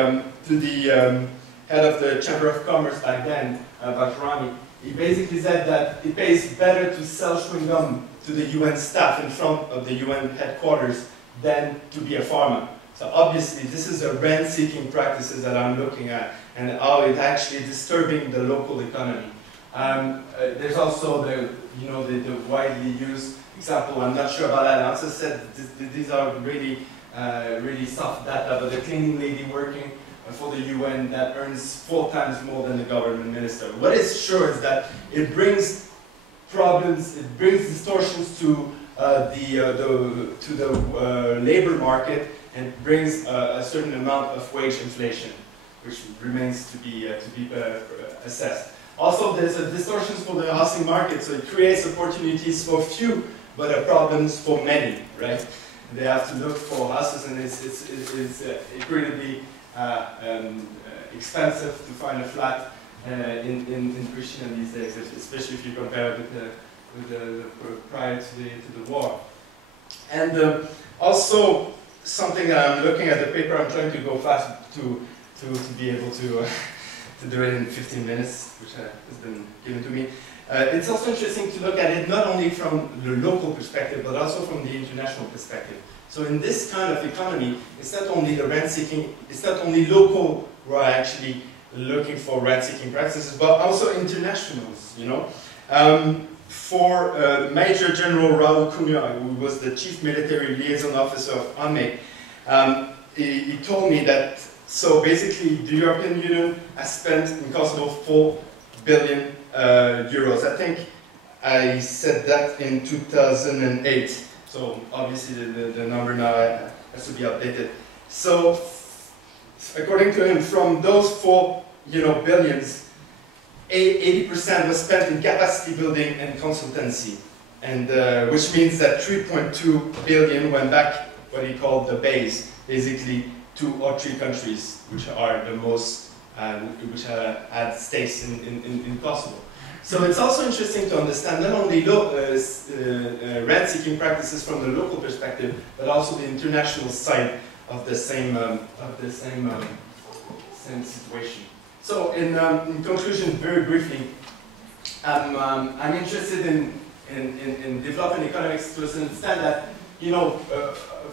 head of the Chamber of Commerce back then, Bakrami, he basically said that it pays better to sell chewing gum to the UN staff in front of the UN headquarters than to be a farmer. So obviously this is a rent-seeking practices that I'm looking at, and how it actually disturbing the local economy. There's also the widely used example. I'm not sure about that. I also said these are really really soft data, but the cleaning lady working for the UN that earns 4 times more than the government minister. What is sure is that it brings problems, it brings distortions to the labor market, and brings a certain amount of wage inflation, which remains to be assessed. Also, there's distortions for the housing market, so it creates opportunities for few, but problems for many, right? They have to look for houses, and it's incredibly expensive to find a flat in Prishtina these days, especially if you compare it with the prior to the war. And also, something that I'm looking at the paper, I'm trying to go fast to be able to do it in 15 minutes, which has been given to me. It's also interesting to look at it not only from the local perspective, but also from the international perspective. So in this kind of economy, it's not only the rent-seeking, it's not only local who are actually looking for rent-seeking practices, but also internationals, you know. For Major General Raoul Cunha, who was the Chief Military Liaison Officer of AME, he told me that, so basically the European Union has spent in Kosovo 4 billion euros. I think I said that in 2008. So obviously the number now has to be updated. So according to him, from those 4 billions, 80% was spent in capacity building and consultancy, and which means that 3.2 billion went back, what he called the base, basically 2 or 3 countries, which are the most, which had stakes in Kosovo. So it's also interesting to understand not only rent-seeking practices from the local perspective, but also the international side of the same situation. So in conclusion, very briefly, I'm interested in developing economics to understand that,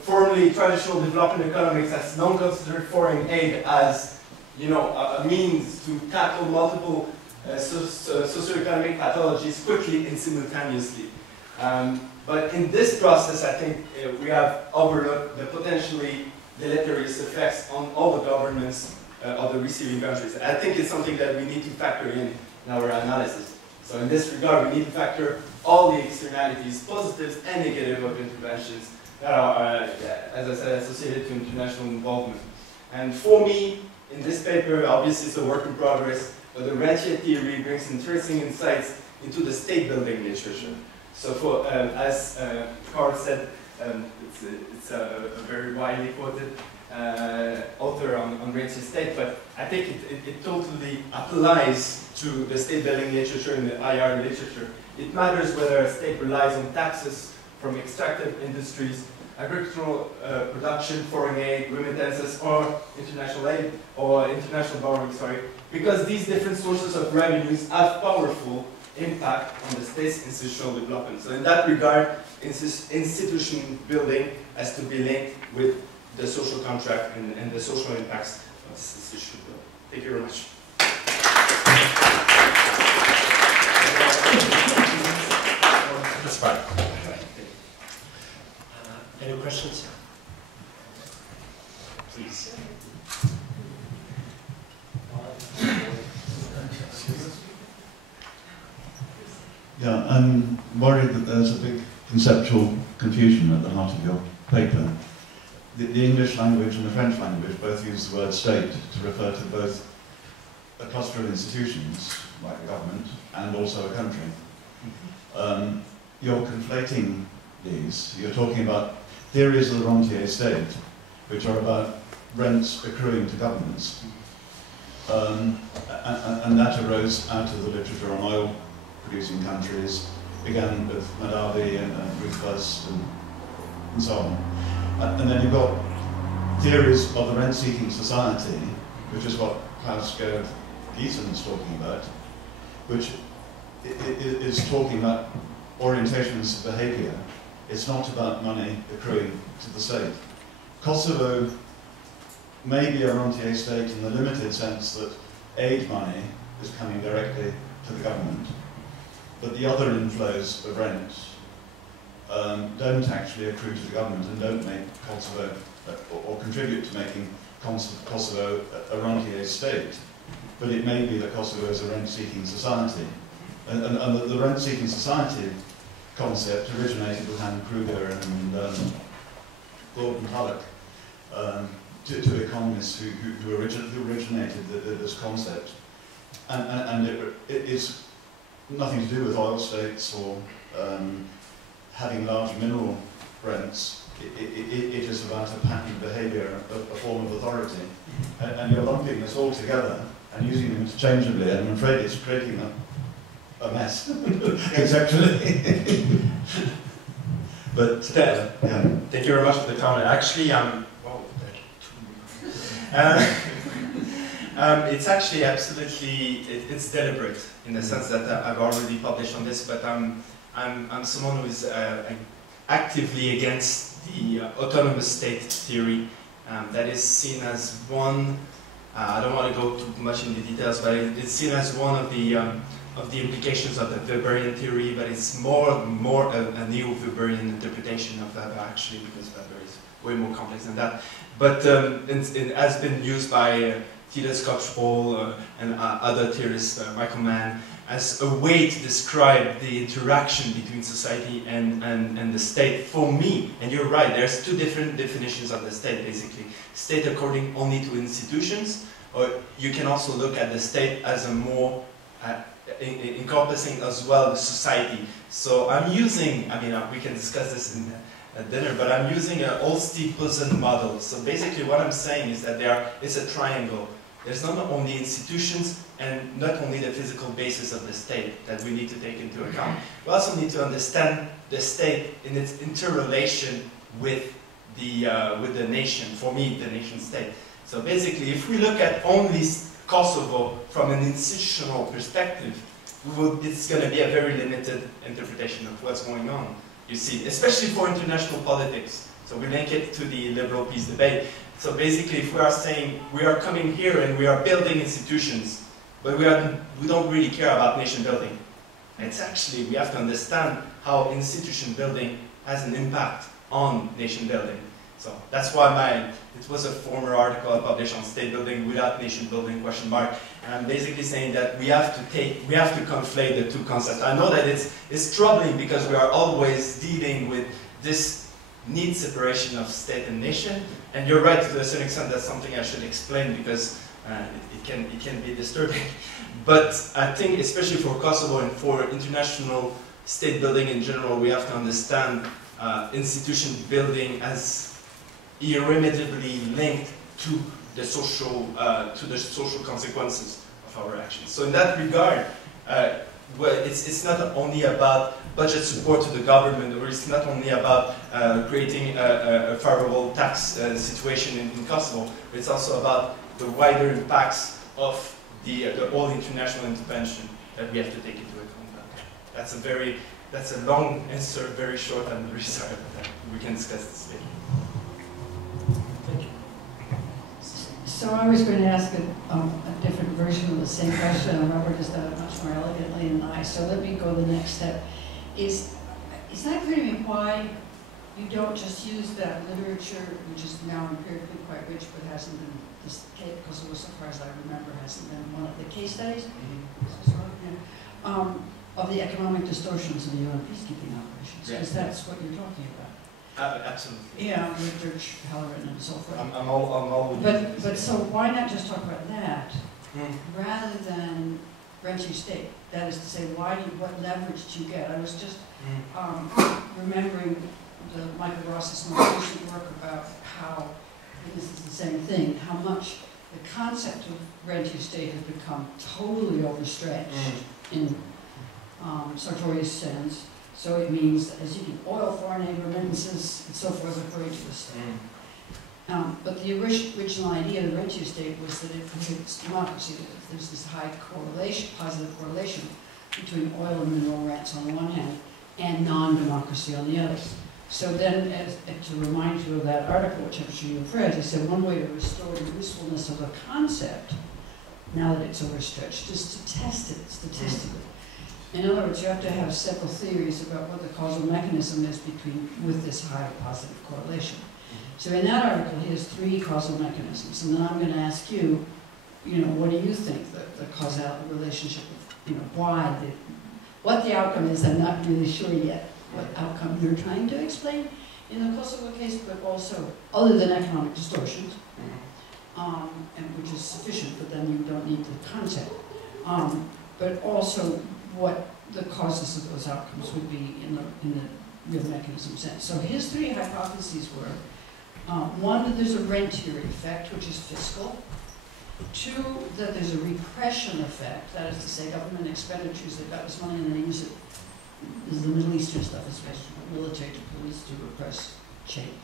formerly traditional development economics has long considered foreign aid as, a means to tackle multiple socioeconomic pathologies quickly and simultaneously. But in this process, I think we have overlooked the potentially deleterious effects on all the governments of the receiving countries. I think it's something that we need to factor in our analysis. So in this regard, we need to factor all the externalities, positives and negative of interventions that are, as I said, associated to international involvement. And for me, in this paper, obviously it's a work in progress, but the Rentier theory brings interesting insights into the state-building literature. So for, as Carl said, it's a very widely quoted author on Rentier state, but I think it totally applies to the state-building literature and the IR literature. It matters whether a state relies on taxes from extractive industries, agricultural production, foreign aid, remittances, or international aid, or international borrowing, sorry, because these different sources of revenues have powerful impact on the state's institutional development. So in that regard, institution building has to be linked with the social contract and the social impacts of this institution building. Thank you very much. That's fine. Any questions? Please. Yeah, I'm worried that there's a big conceptual confusion at the heart of your paper, the English language and the French language both use the word state to refer to both a cluster of institutions, like the government, and also a country. You're conflating these. You're talking about theories of the Rentier state, which are about rents accruing to governments. And that arose out of the literature on oil-producing countries, began with Madavi and Remittances and so on. And then you've got theories of the rent-seeking society, which is what Klaus-Gerd Giesen is talking about, which is talking about orientations of behavior. It's not about money accruing to the state. Kosovo may be a rentier state in the limited sense that aid money is coming directly to the government, but the other inflows of rent don't actually accrue to the government and don't make Kosovo, or contribute to making Kosovo a rentier state. But it may be that Kosovo is a rent-seeking society. And the rent-seeking society concept originated with Hans Kruger and Gordon Tullock, two economists who originated this concept. And it is nothing to do with oil states or having large mineral rents. It is about a pattern of behaviour, a form of authority. And you're lumping this all together and using them interchangeably, and I'm afraid it's creating a mess, conceptually. But, yeah. Thank you very much for the comment. Actually, it's actually absolutely, it's deliberate in the sense that I've already published on this, but I'm someone who is actively against the autonomous state theory that is seen as one, I don't want to go too much into the details, but it's seen as one of the implications of the Weberian theory, but it's more a neo-Weberian interpretation of Weber, actually, because Weber is way more complex than that. But it has been used by Theodor Scott-Schroll and other theorists, Michael Mann, as a way to describe the interaction between society and the state. For me, and you're right, there's two different definitions of the state, basically. State according only to institutions, or you can also look at the state as a more encompassing as well the society. So I'm using, I mean, we can discuss this at dinner, but I'm using an Olsztyn-Puzen model. So basically what I'm saying is that it's a triangle. There's not only institutions and not only the physical basis of the state that we need to take into account. We also need to understand the state in its interrelation with the nation, for me, the nation state. So basically, if we look at only Kosovo from an institutional perspective, it's going to be a very limited interpretation of what's going on, you see, especially for international politics. So we link it to the liberal peace debate. So basically, if we are saying we are coming here and we are building institutions, but we don't really care about nation building. It's actually, we have to understand how institution building has an impact on nation building. So that's why it was a former article I published on state building without nation building, question mark. And I'm basically saying that we have to conflate the two concepts. I know that it's troubling because we are always dealing with this need separation of state and nation. And you're right, to a certain extent, that's something I should explain because it can be disturbing. But I think, especially for Kosovo and for international state building in general, we have to understand institution building as irremediably linked to the social consequences of our actions. So in that regard, it's not only about budget support to the government, or it's not only about creating a favorable tax situation in Kosovo, but it's also about the wider impacts of the whole international intervention that we have to take into account. That's a long answer, very short. I'm very sorry about that. We can discuss this later. Thank you. So I was going to ask a different version of the same question, and Robert has done it much more elegantly than I. So let me go the next step. Is that clear to me why you don't just use that literature, which is now empirically quite rich, but hasn't been, Kosovo, so far as I remember, hasn't been one of the case studies of the economic distortions of the UN peacekeeping operations, because that's what you're talking about. Absolutely. Yeah, research, Halloran and so forth. I'm all with you. But so why not just talk about that rather than Rentier state? That is to say, what leverage do you get? I was just remembering Michael Ross's most recent work about how, and this is the same thing, how much the concept of Rentier state has become totally overstretched in Sartorius' sense. So it means that as you can oil, foreign aid, remittances, and so forth according to this. But the original idea of the Rentier state was that it prohibits democracy. That there's this high correlation, positive correlation between oil and mineral rents on the one hand and non-democracy on the other. So then, to remind you of that article, which I'm sure you've read, he said one way to restore the usefulness of a concept, now that it's overstretched, is to test it statistically. In other words, you have to have several theories about what the causal mechanism is with this high positive correlation. So in that article, he has 3 causal mechanisms, and then I'm going to ask you, what do you think the causal relationship of, what the outcome is? I'm not really sure yet what outcome you're trying to explain in the Kosovo case, but also other than economic distortions, and which is sufficient, but then you don't need the concept, but also what the causes of those outcomes would be in the real mechanism sense. So his 3 hypotheses were, 1, that there's a rentier effect, which is fiscal. 2, that there's a repression effect, that is to say, government expenditures, they've got this money and they use it. This is the Middle Eastern stuff, especially military to police to repress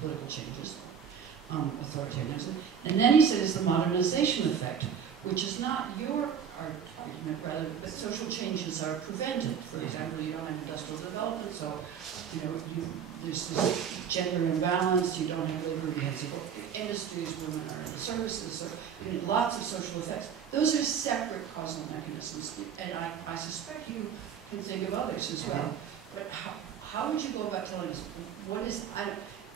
political changes, authoritarianism. And then he says the modernization effect, which is not your argument, rather, but social changes are prevented. For example, you don't have industrial development, so there's this gender imbalance, you don't have labor-intensive industries, women are in the services, so lots of social effects. Those are separate causal mechanisms, and I suspect you can think of others as well. But how would you go about telling us what is,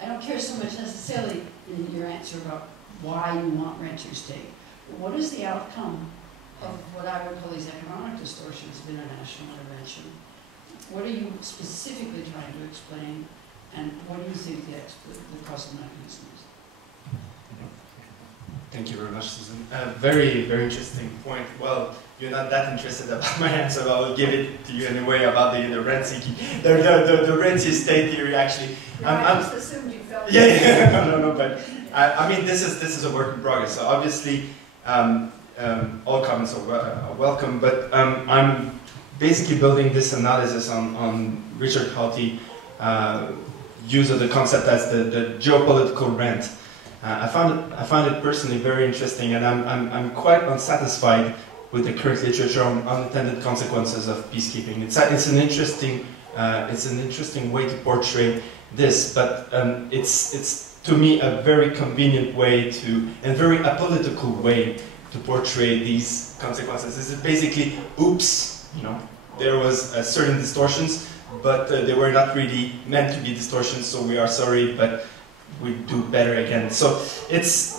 I don't care so much necessarily in your answer about why you want rentier state, but what is the outcome of what I would call these economic distortions of international intervention? What are you specifically trying to explain, and what do you think the causal mechanism is? Thank you very much, Susan. Very, very interesting point. Well, you're not that interested about my answer, but I'll give it to you anyway about the rent seeking, the rentier state theory. Actually, no, I just assumed you felt. Yeah, no. But I mean, this is a work in progress. So obviously, all comments are welcome. But I'm basically building this analysis on Richard Haughty's use of the concept as the geopolitical rent. I found it personally very interesting, and I'm quite unsatisfied with the current literature on unintended consequences of peacekeeping. It's an interesting way to portray this, but it's to me a very convenient way and very apolitical way to portray these consequences. This is basically, oops, there was certain distortions, but they were not really meant to be distortions, so we are sorry, but we do better again. So it's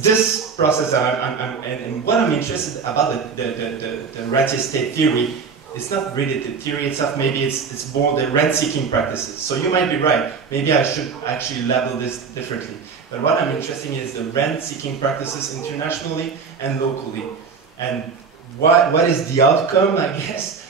this process, and what I'm interested about the rentier state theory. It's not really the theory itself. Maybe it's more the rent-seeking practices. So you might be right. Maybe I should actually label this differently. But what I'm interested in is the rent-seeking practices internationally and locally. And what is the outcome? I guess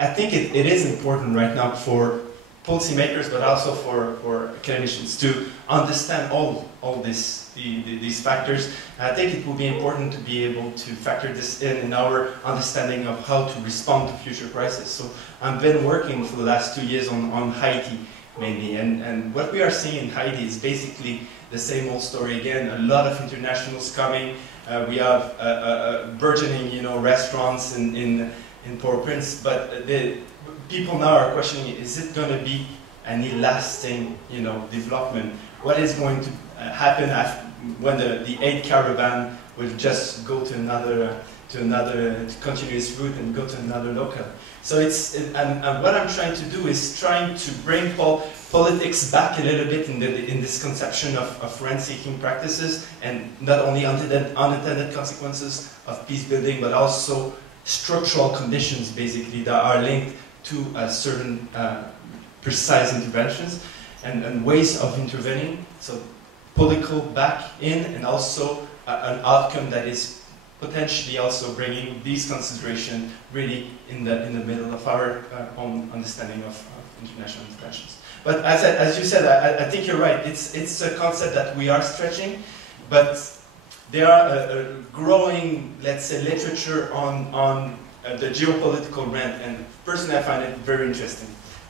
I think it is important right now for policymakers, but also for clinicians to understand all these factors. I think it will be important to be able to factor this in our understanding of how to respond to future crises. So I've been working for the last 2 years on Haiti mainly, and what we are seeing in Haiti is basically the same old story again. A lot of internationals coming. We have burgeoning, restaurants in Port-au-Prince, but the people now are questioning: is it going to be any lasting, development? What is going to happen when the aid caravan will just go to another continuous route and go to another local? So and what I'm trying to do is trying to bring politics back a little bit in this conception of rent-seeking practices, and not only unintended consequences of peace building, but also structural conditions basically that are linked to certain precise interventions and ways of intervening. So political back in, and also an outcome that is potentially also bringing these considerations really in the middle of our own understanding of international interventions. But as you said, I think you're right. It's a concept that we are stretching, but there are a growing, let's say, literature on the geopolitical rent, and personally I find it very interesting.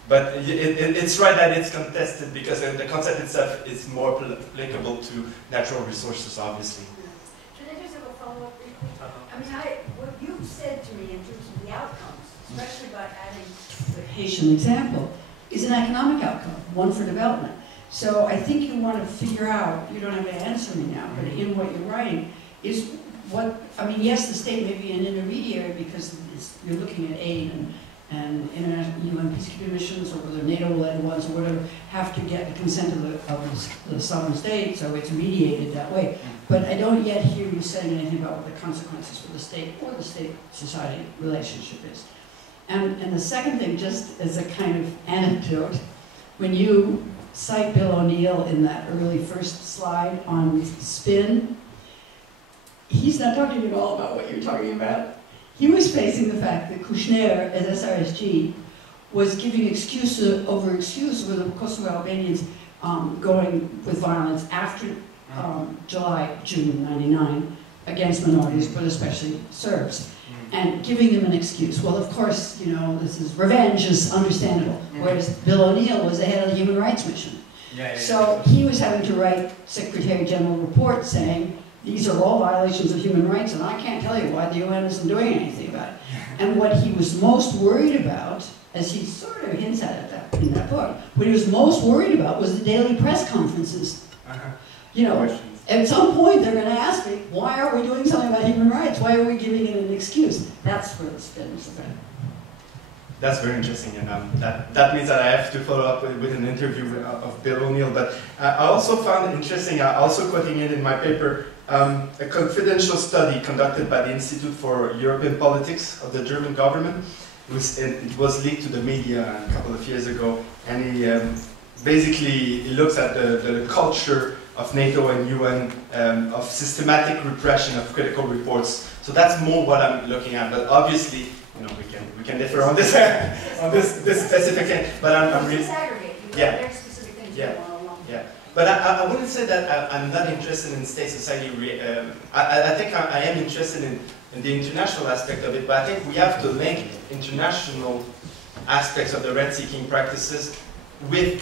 But it's right that it's contested because the concept itself is more applicable to natural resources, obviously. Should I just have a follow-up briefly? I mean, what you've said to me in terms of the outcomes, especially by adding the Haitian example, is an economic outcome, one for development. So I think you want to figure out, you don't have to answer me now, but in what you're writing, is what, I mean, yes, the state may be an intermediary because you're looking at aid and international UN peacekeeping missions, or whether NATO-led ones or whatever, have to get the consent of the sovereign state, so it's mediated that way. But I don't yet hear you saying anything about what the consequences for the state or the state-society relationship is. And the second thing, just as a kind of anecdote, when you cite Bill O'Neill in that early first slide on spin, he's not talking at all about what you're talking about. He was facing the fact that Kushner, as SRSG, was giving excuse over excuse with the Kosovo Albanians going with violence after June '99 against minorities, but especially Serbs, and giving them an excuse. Well, of course, you know, this is revenge is understandable, whereas Bill O'Neill was the head of the Human Rights Mission. So he was having to write Secretary General report saying, these are all violations of human rights, and I can't tell you why the UN isn't doing anything about it. And what he was most worried about, as he sort of hints at in that book, what he was most worried about was the daily press conferences. You know, at some point they're going to ask me, why are we doing something about human rights? Why are we giving it an excuse? That's where the spin is about. That's very interesting, and that means that I have to follow up with an interview of Bill O'Neill. But I also found it interesting, also quoting it in my paper, a confidential study conducted by the Institute for European Politics of the German government. It was leaked to the media a couple of years ago, and basically it looks at the culture of NATO and UN of systematic repression of critical reports. So that's more what I'm looking at. But obviously, you know, we can differ on this this specific thing. But I'm really very specific things you want to. Yeah. But I wouldn't say that I'm not interested in state society. I think I am interested in the international aspect of it, but I think we have to link international aspects of the rent-seeking practices with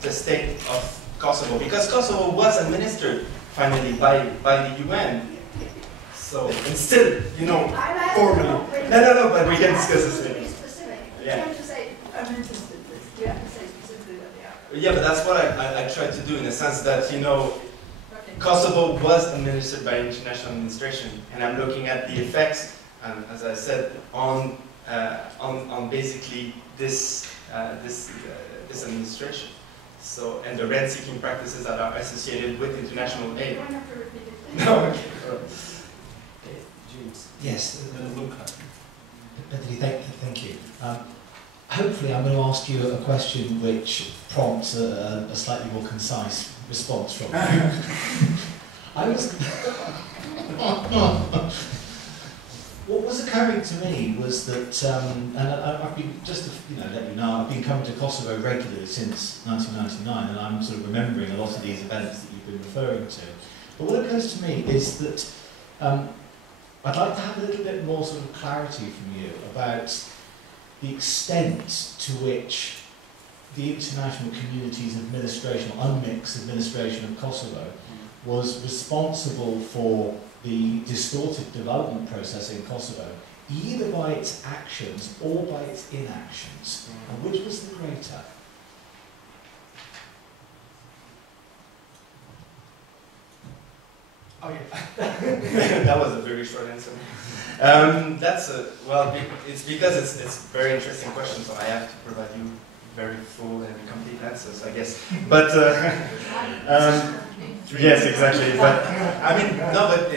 the state of Kosovo, because Kosovo was administered finally by the UN. So, and still, you know, formally. No, but we can discuss this later. Yeah. You have to say, I'm interested in this. You have to say specifically what they are. Yeah, but that's what I tried to do, in the sense that, you know, Kosovo was administered by international administration, and I'm looking at the effects, as I said, on basically this administration. So, and the rent-seeking practices that are associated with international aid. You don't have to repeat it. No, okay. James. Yes. Petrit, thank you. Hopefully I'm going to ask you a question which prompts a slightly more concise response from you. What was occurring to me was that, and I've been, just to let you know, I've been coming to Kosovo regularly since 1999, and I'm sort of remembering a lot of these events that you've been referring to. But what occurs to me is that I'd like to have a little bit more sort of clarity from you about the extent to which the international community's administration, or unmixed administration of Kosovo, was responsible for the distorted development process in Kosovo, either by its actions or by its inactions. And which was the greater? Oh yeah, that was a very short answer. It's because it's a very interesting question, so I have to provide you very full and complete answers, I guess. But yes, exactly. But I mean, no, but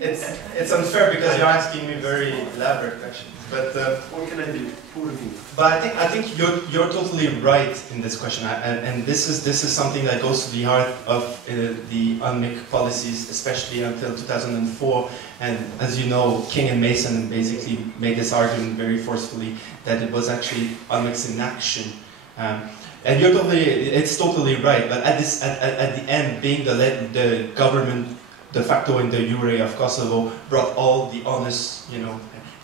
it's unfair because you're asking me very elaborate questions. But what can I do? But I think you're totally right in this question, and this is something that goes to the heart of the UNMIC policies, especially until 2004. And as you know, King and Mason basically made this argument very forcefully that it was actually UNMIC's inaction. And it's totally right. But at the end, being the government de facto in the Euro of Kosovo brought all the onus,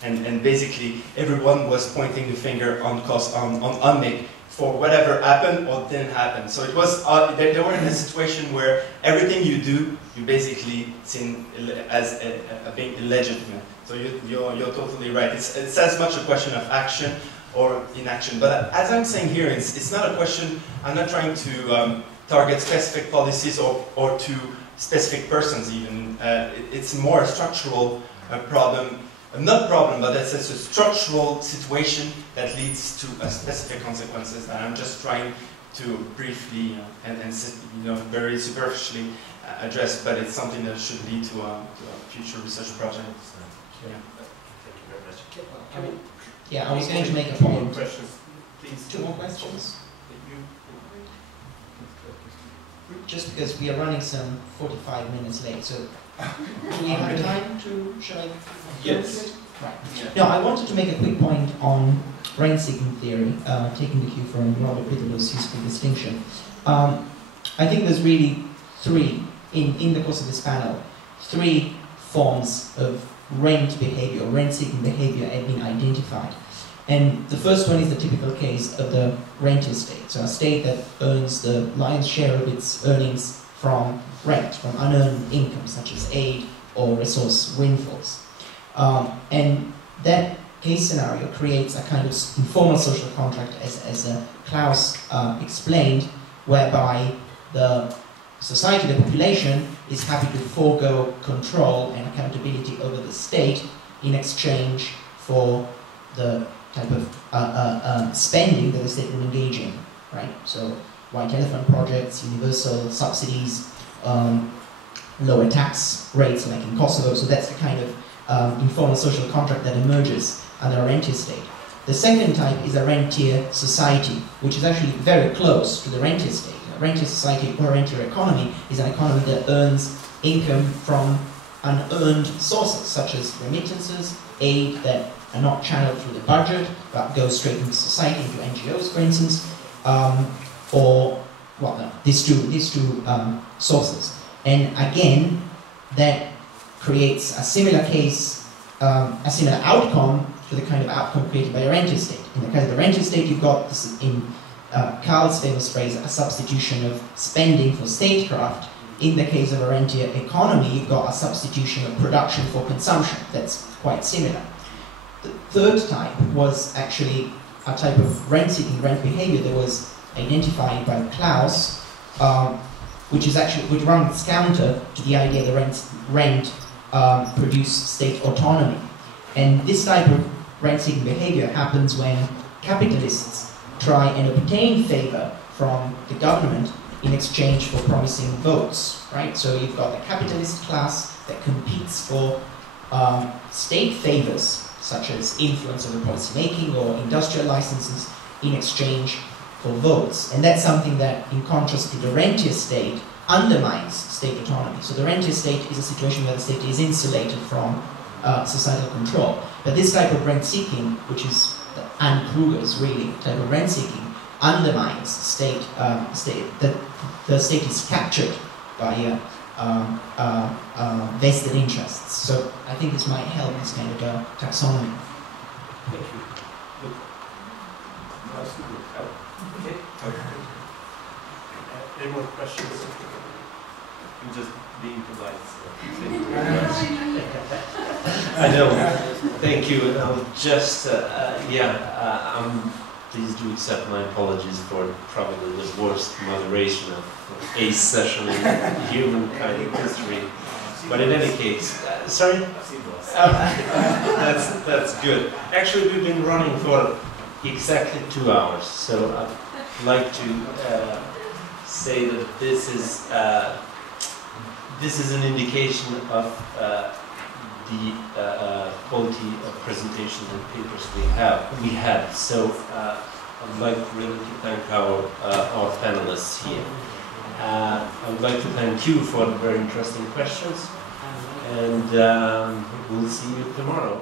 and basically everyone was pointing the finger on UNMIC for whatever happened or didn't happen. So it was they were in a situation where everything you do, you basically seen as being illegitimate. So you're totally right. It's as much a question of action or inaction. But as I'm saying here, it's not a question. I'm not trying to target specific policies or to specific persons even. It's more a structural problem. Not problem, but it's a structural situation that leads to specific consequences that I'm just trying to briefly and very superficially address, but it's something that should lead to a future research project. Yeah. Thank you very much. Yeah, I was going to make a point. 2 more questions, please. 2 more questions? Just because we are running some 45 minutes late, so do we have time to, should I? Yes. Right. No, I wanted to make a quick point on rent-seeking theory, taking the cue from Robert Bigelow's useful distinction. I think there's really 3, in the course of this panel, 3 forms of rent behavior, rent-seeking behavior have been identified. And the first one is the typical case of the rentier state, so a state that earns the lion's share of its earnings from rent, from unearned income, such as aid or resource windfalls. And that case scenario creates a kind of informal social contract, as Klaus explained, whereby the society, the population, is happy to forego control and accountability over the state in exchange for the type of spending that the state will engage in, right? So white elephant projects, universal subsidies, lower tax rates like in Kosovo, so that's the kind of informal social contract that emerges under a rentier state. The second type is a rentier society, which is actually very close to the rentier state. A rentier society or rentier economy is an economy that earns income from unearned sources, such as remittances, aid that are not channeled through the budget, but go straight into society, into NGOs, for instance, these two sources. And again, that creates a similar case, a similar outcome to the kind of outcome created by a rentier state. In the case of the rentier state, you've got, this, in Karl's famous phrase, a substitution of spending for statecraft. In the case of a rentier economy, you've got a substitution of production for consumption. That's quite similar. The third type was actually a type of rent-seeking, rent behavior that was identified by Klaus, which runs counter to the idea that rent produce state autonomy. And this type of rent-seeking behavior happens when capitalists try and obtain favor from the government in exchange for promising votes, right? So you've got the capitalist class that competes for state favors, such as influence over policy making or industrial licenses, in exchange for votes. And that's something that, in contrast to the rentier state, undermines state autonomy. So the rentier state is a situation where the state is insulated from societal control. But this type of rent-seeking, which is Anne Kruger's really type of rent-seeking, undermines the state is captured by vested interests. So I think this might help this kind of taxonomy. Thank you. Okay. Any more questions? I'm just being polite. So thank you very much. I know. Thank you. And I'll just, please do accept my apologies for probably the worst moderation of a session in humankind history. But in any case, sorry? That's good. Actually, we've been running for exactly 2 hours, so I'd like to say that this is an indication of the quality of presentations and papers we had. So I'd like really to thank our panelists here. I would like to thank you for the very interesting questions, and we'll see you tomorrow.